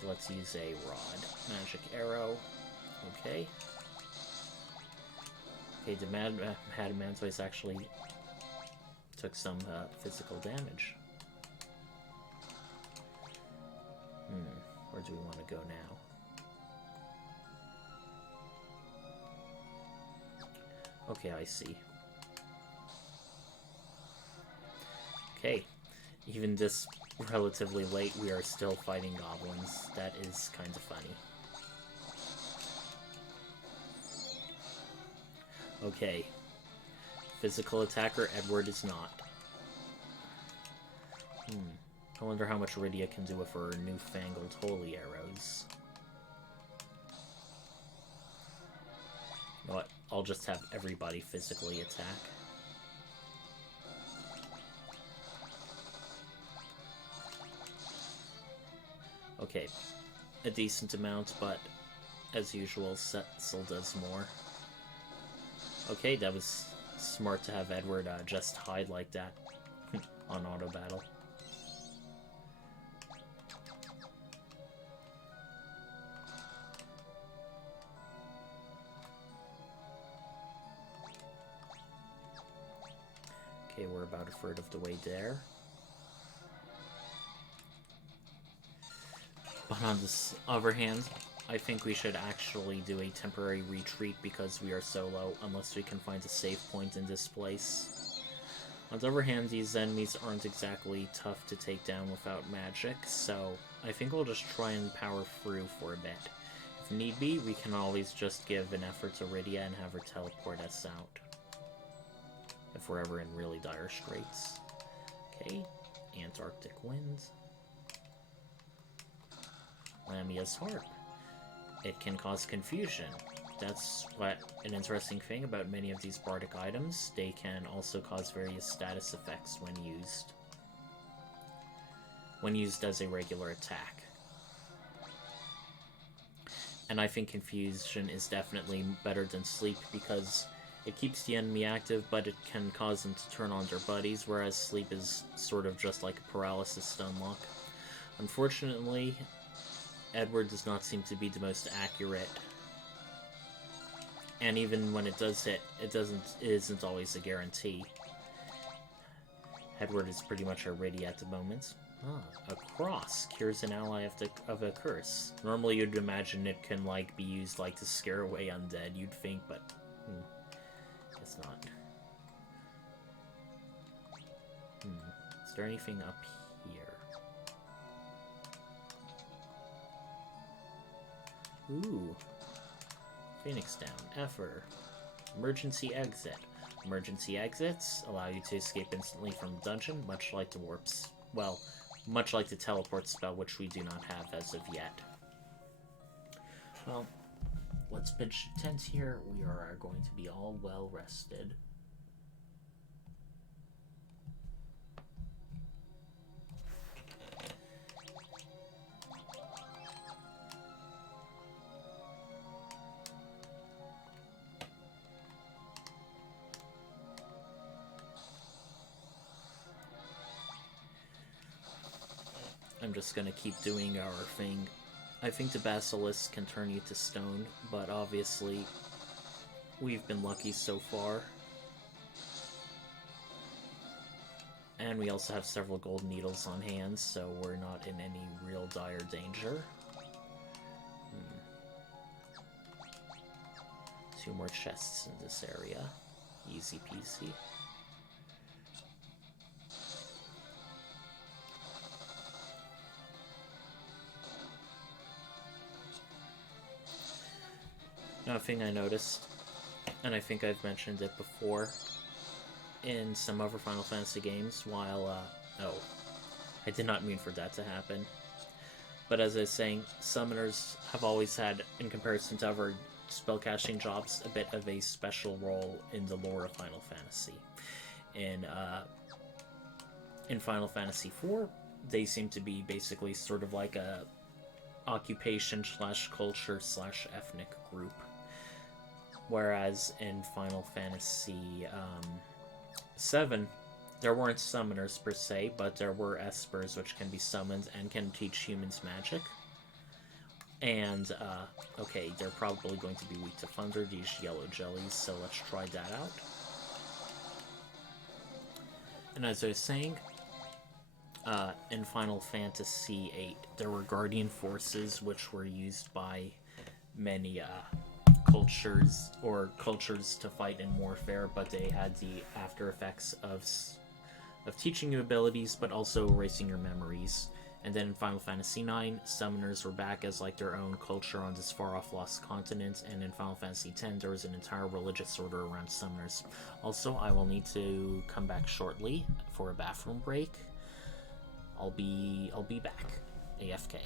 So let's use a rod. Magic arrow. Okay. Okay, the Madamantoise actually took some physical damage. Where do we want to go now? Okay, I see. Okay, even this relatively late, we are still fighting goblins. That is kind of funny. Okay. Physical attacker, Edward is not. I wonder how much Rydia can do with her newfangled holy arrows. You know what? I'll just have everybody physically attack. Okay, a decent amount, but as usual, Cecil does more. Okay, that was smart to have Edward just hide like that on auto battle. Okay, we're about a third of the way there. But on the other hand, I think we should actually do a temporary retreat because we are so low, unless we can find a safe point in this place. On the other hand, these enemies aren't exactly tough to take down without magic, so I think we'll just try and power through for a bit. If need be, we can always just give an effort to Rydia and have her teleport us out. If we're ever in really dire straits. Okay, Antarctic winds. Lamia's harp. It can cause confusion. That's what an interesting thing about many of these bardic items. They can also cause various status effects when used. when used as a regular attack. And I think Confusion is definitely better than Sleep because it keeps the enemy active, but it can cause them to turn on their buddies, whereas Sleep is sort of just like a paralysis stun lock. Unfortunately, Edward does not seem to be the most accurate, and even when it does hit, it isn't always a guarantee. Edward is pretty much a Rydia at the moment. Ah, a cross cures an ally of a curse. Normally, you'd imagine it can like be used like to scare away undead. You'd think, but it's not. Is there anything up here? Ooh. Phoenix down. Effort. Emergency exit. Emergency exits allow you to escape instantly from the dungeon, much like the warps. Well, much like the teleport spell, which we do not have as of yet. Well, let's pitch tent here. We are going to be all well rested. I'm just gonna keep doing our thing. I think the Basilisk can turn you to stone, but obviously we've been lucky so far. And we also have several gold needles on hand, so we're not in any real dire danger. 2 more chests in this area. Easy peasy. Now, a thing I noticed, and I think I've mentioned it before, in some other Final Fantasy games, while, oh, I did not mean for that to happen. But as I was saying, summoners have always had, in comparison to other spellcasting jobs, a bit of a special role in the lore of Final Fantasy. In Final Fantasy IV, they seem to be basically sort of like a occupation / culture / ethnic group. Whereas in Final Fantasy VII, there weren't summoners per se, but there were espers which can be summoned and can teach humans magic. And, okay, they're probably going to be weak to thunder, these yellow jellies, so let's try that out. And as I was saying, in Final Fantasy VIII, there were guardian forces which were used by many, cultures to fight in warfare, but they had the after effects of teaching you abilities, but also erasing your memories. And then in Final Fantasy IX, summoners were back as like their own culture on this far-off lost continent, and in Final Fantasy X, there was an entire religious order around summoners. Also, I will need to come back shortly for a bathroom break. I'll be back. AFK.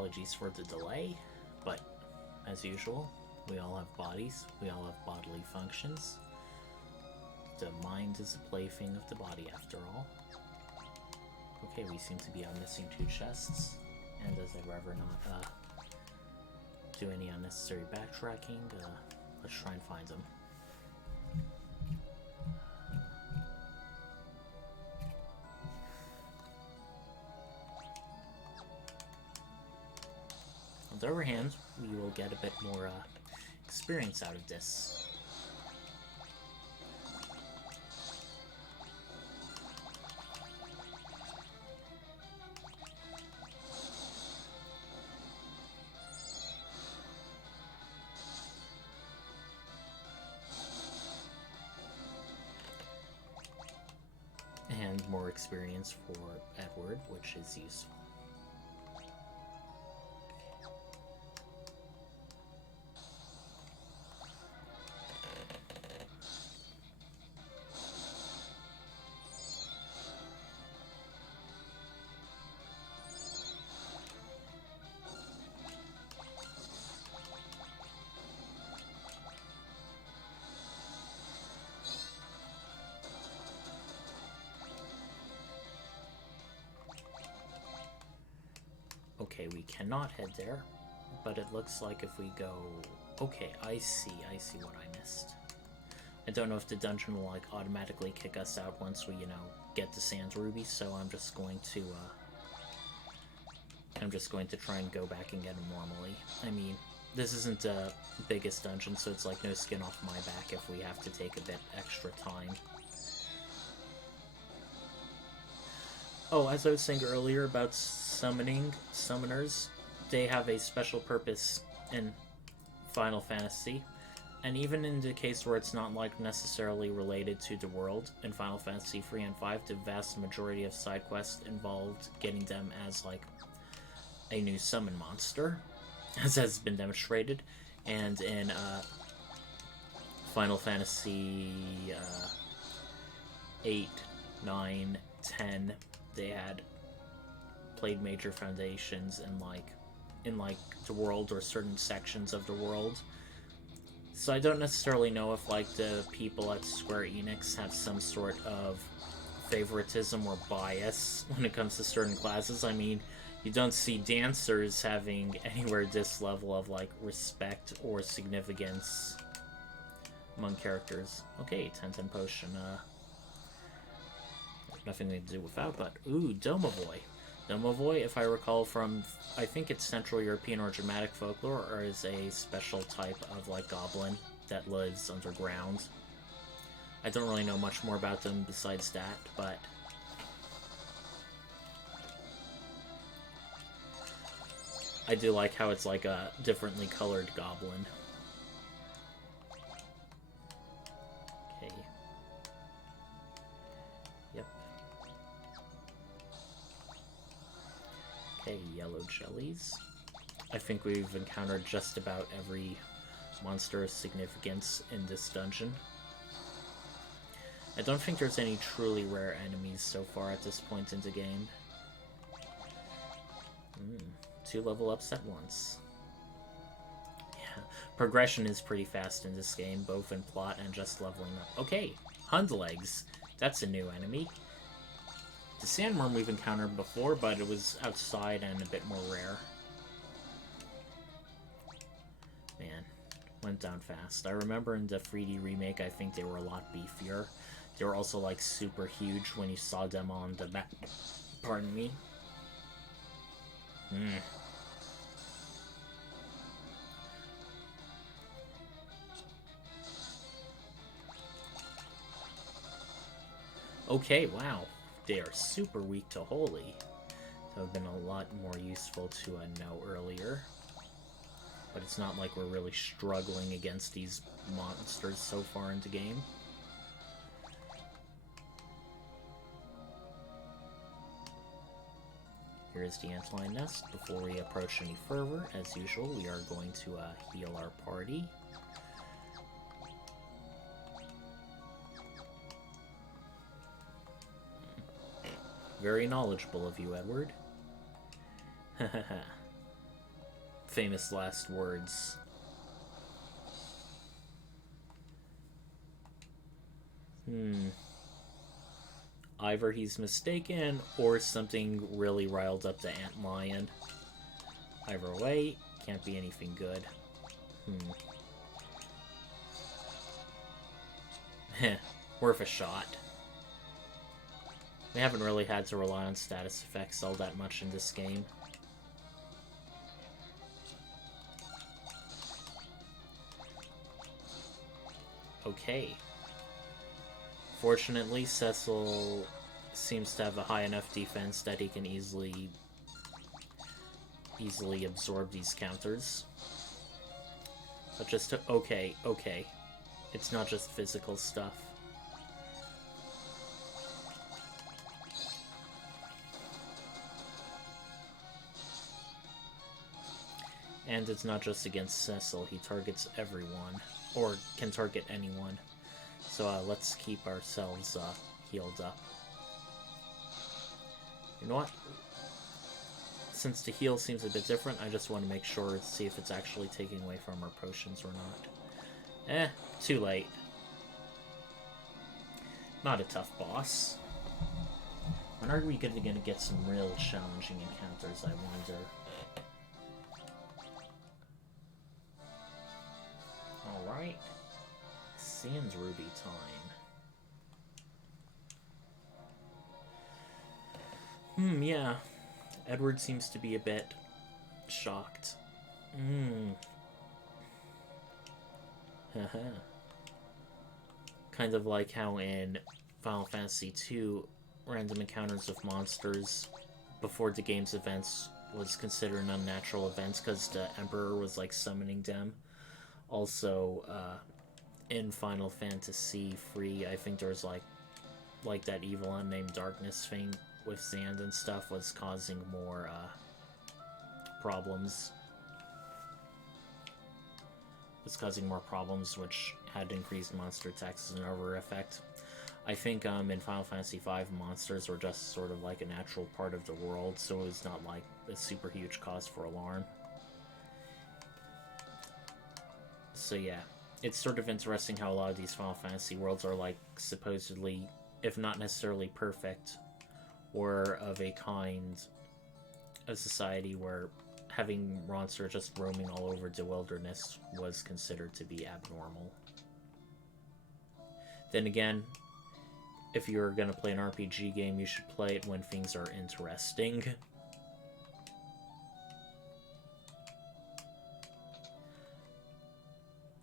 apologies for the delay, but as usual, we all have bodies, we all have bodily functions. The mind is a plaything of the body, after all. Okay, we seem to be missing 2 chests, and as I'd rather not do any unnecessary backtracking, let's try and find them. On the other hand, we will get a bit more experience out of this. And more experience for Edward, which is useful. Okay, we cannot head there, but it looks like if we go... Okay, I see what I missed. I don't know if the dungeon will, like, automatically kick us out once we, get the sand rubies, so I'm just going to try and go back and get them normally. I mean, this isn't the biggest dungeon, so it's like no skin off my back if we have to take a bit extra time. Oh, as I was saying earlier about summoners, they have a special purpose in Final Fantasy, and even in the case where it's not like necessarily related to the world, in Final Fantasy 3 and 5, the vast majority of side quests involved getting them as like a new summon monster, as has been demonstrated, and in Final Fantasy 8, 9, 10, they had played major foundations in the world or certain sections of the world. So I don't necessarily know if like the people at Square Enix have some sort of favoritism or bias when it comes to certain classes. I mean, you don't see dancers having anywhere this level of like respect or significance among characters. Okay, 10-10 potion. Nothing to do without, but ooh, Domovoy. Domovoy, if I recall from, I think it's Central European or Germanic folklore, or is a special type of like goblin that lives underground. I don't really know much more about them besides that, but I do like how it's like a differently colored goblin. Okay. Yep. Okay, yellow jellies. I think we've encountered just about every monster of significance in this dungeon. I don't think there's any truly rare enemies so far at this point in the game. 2 level ups at once. Yeah, progression is pretty fast in this game, both in plot and just leveling up. Okay, Hundlegs. That's a new enemy. The sandworm we've encountered before, but it was outside and a bit more rare. Man, went down fast. I remember in the 3D remake, I think they were a lot beefier. They were also, like, super huge when you saw them on the map. Pardon me. Okay, wow. They are super weak to Holy. That would have been a lot more useful to know earlier. But it's not like we're really struggling against these monsters so far in the game. Here's the antlion nest. Before we approach any further, as usual, we are going to heal our party. Very knowledgeable of you, Edward. famous last words. Either he's mistaken, or something really riled up the Ant Lion. Either way, can't be anything good. Heh, worth a shot. We haven't really had to rely on status effects all that much in this game. Okay. Fortunately, Cecil seems to have a high enough defense that he can easily absorb these counters. But just to... Okay. It's not just physical stuff. And it's not just against Cecil, he targets everyone. Or can target anyone. So let's keep ourselves healed up. You know what? Since the heal seems a bit different, I just want to make sure to see if it's actually taking away from our potions or not. Too late. Not a tough boss. When are we going to get some real challenging encounters, I wonder? Alright. Sans Ruby time. Yeah. Edward seems to be a bit shocked. Kind of like how in Final Fantasy II, random encounters of monsters before the game's events was considered an unnatural events because the Emperor was like summoning them. Also, in Final Fantasy III, I think there was like that evil unnamed darkness thing with sand and stuff was causing more problems. Was causing more problems, which had increased monster attacks as an over effect. I think in Final Fantasy V, monsters were just sort of like a natural part of the world, so it was not like a super huge cause for alarm. So yeah, it's sort of interesting how a lot of these Final Fantasy worlds are like supposedly, if not necessarily perfect, or of a kind of society where having monsters just roaming all over the wilderness was considered to be abnormal. Then again, if you're gonna play an RPG game, you should play it when things are interesting.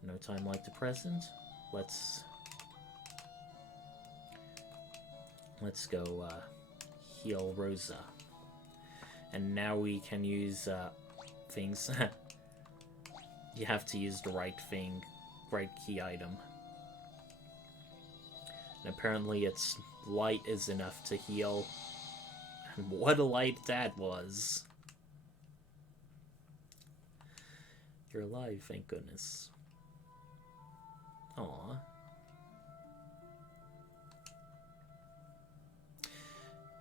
No time like the present. Let's go heal Rosa. And now we can use things. You have to use the right thing, right key item. And apparently it's light is enough to heal. And what a light that was. You're alive, thank goodness. Aww.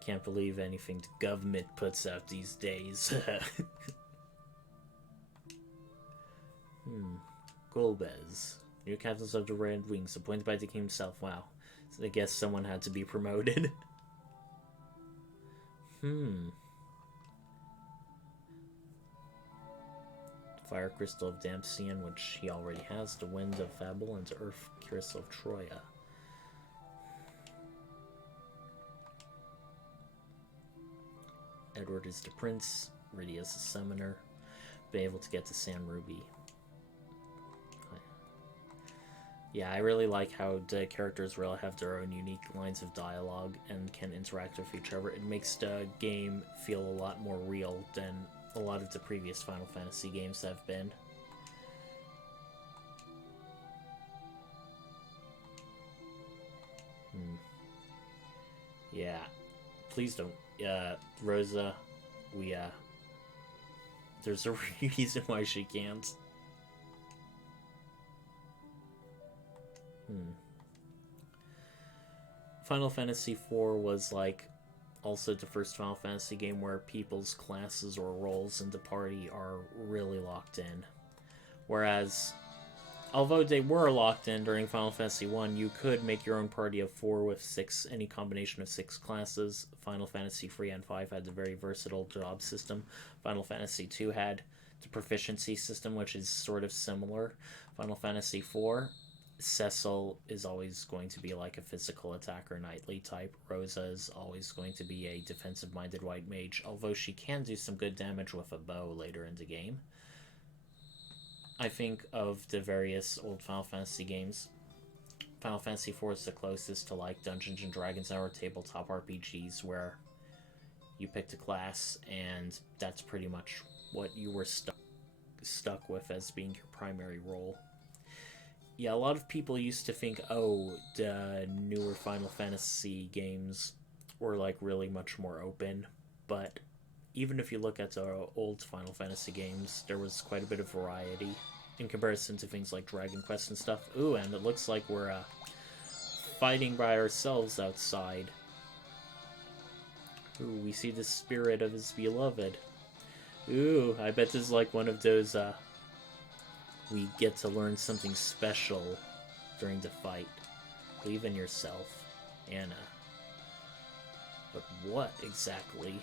Can't believe anything the government puts out these days. Golbez. New captains of the Red Wings, appointed by the king himself. Wow. So I guess someone had to be promoted. Fire Crystal of Dampian, which he already has. The Wind of Fable, and the Earth Crystal of Troya. Edward is the prince. Rydia is the summoner. Be able to get to San Ruby. Yeah, I really like how the characters really have their own unique lines of dialogue and can interact with each other. It makes the game feel a lot more real than a lot of the previous Final Fantasy games have been. Yeah. Please don't. Rosa, there's a reason why she can't. Final Fantasy IV was like also the first Final Fantasy game where people's classes or roles in the party are really locked in. Whereas, although they were locked in during Final Fantasy 1, you could make your own party of 4 with 6, any combination of 6 classes. Final Fantasy 3 and 5 had the very versatile job system. Final Fantasy 2 had the proficiency system, which is sort of similar. Final Fantasy 4, Cecil is always going to be like a physical attacker knightly type. Rosa is always going to be a defensive-minded white mage, although she can do some good damage with a bow later in the game. I think of the various old Final Fantasy games, Final Fantasy IV is the closest to like Dungeons and Dragons or tabletop RPGs where you picked a class and that's pretty much what you were stuck with as being your primary role. Yeah, a lot of people used to think, oh, the newer Final Fantasy games were like really much more open, but even if you look at the old Final Fantasy games, there was quite a bit of variety in comparison to things like Dragon Quest and stuff. Ooh, and it looks like we're fighting by ourselves outside. Ooh, we see the spirit of his beloved. Ooh, I bet this is like one of those, we get to learn something special during the fight. Believe in yourself, Anna. But what exactly?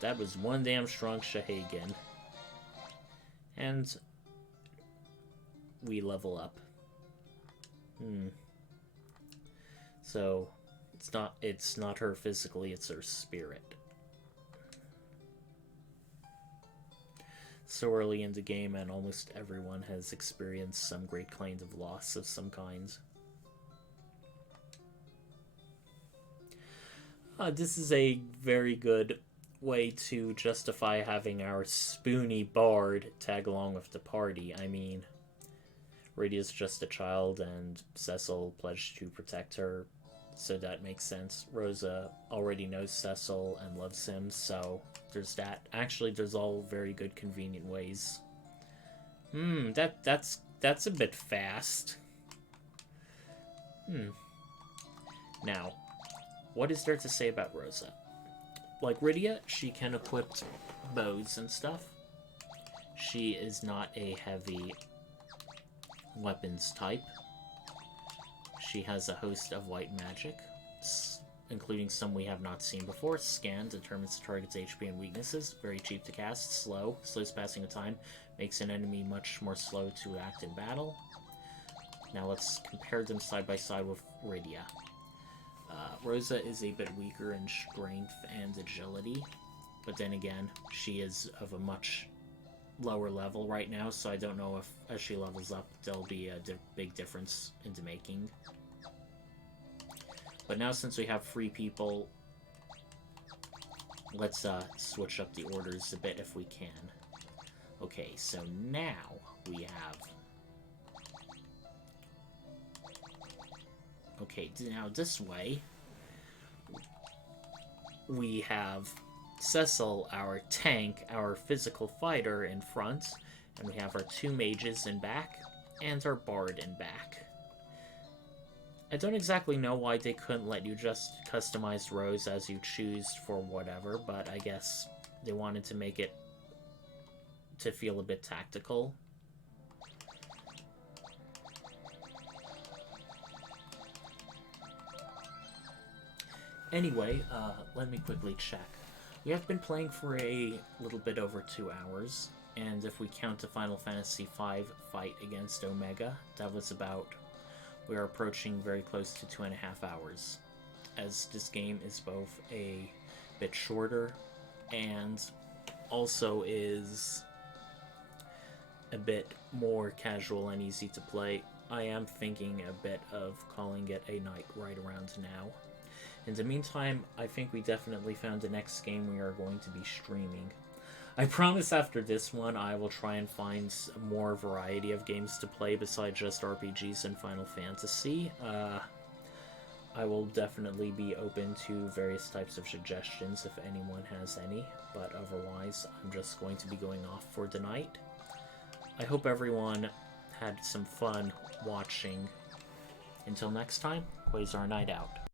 That was one damn strong Shahagan. And we level up. So it's not her physically, it's her spirit. So early in the game, and almost everyone has experienced some great kind of loss of some kind. This is a very good way to justify having our spoony bard tag along with the party. I mean, Rydia's just a child, and Cecil pledged to protect her, so that makes sense. Rosa already knows Cecil and loves him, so there's that. Actually, there's all very good, convenient ways. That's a bit fast. Now, what is there to say about Rosa? Like Rydia, she can equip bows and stuff. She is not a heavy weapons type. She has a host of white magic, including some we have not seen before. Scan determines the target's HP and weaknesses. Very cheap to cast. Slows passing of time. Makes an enemy much more slow to act in battle. Now let's compare them side by side with Rydia. Rosa is a bit weaker in strength and agility, but then again, she is of a much lower level right now, so I don't know if as she levels up, there'll be a big difference in the making. But now since we have 3 people, let's switch up the orders a bit if we can. Okay, so now we have... Okay, now this way, we have Cecil, our tank, our physical fighter in front, and we have our 2 mages in back, and our bard in back. I don't exactly know why they couldn't let you just customize Rose as you choose for whatever, but I guess they wanted to make it to feel a bit tactical. Anyway, let me quickly check. We have been playing for a little bit over 2 hours, and if we count the Final Fantasy V fight against Omega, that was about... We are approaching very close to 2.5 hours, as this game is both a bit shorter and also is a bit more casual and easy to play. I am thinking a bit of calling it a night right around now. In the meantime, I think we definitely found the next game we are going to be streaming. I promise after this one, I will try and find more variety of games to play besides just RPGs and Final Fantasy. I will definitely be open to various types of suggestions if anyone has any, but otherwise, I'm just going to be going off for the night. I hope everyone had some fun watching Until next time, Quasar Night out.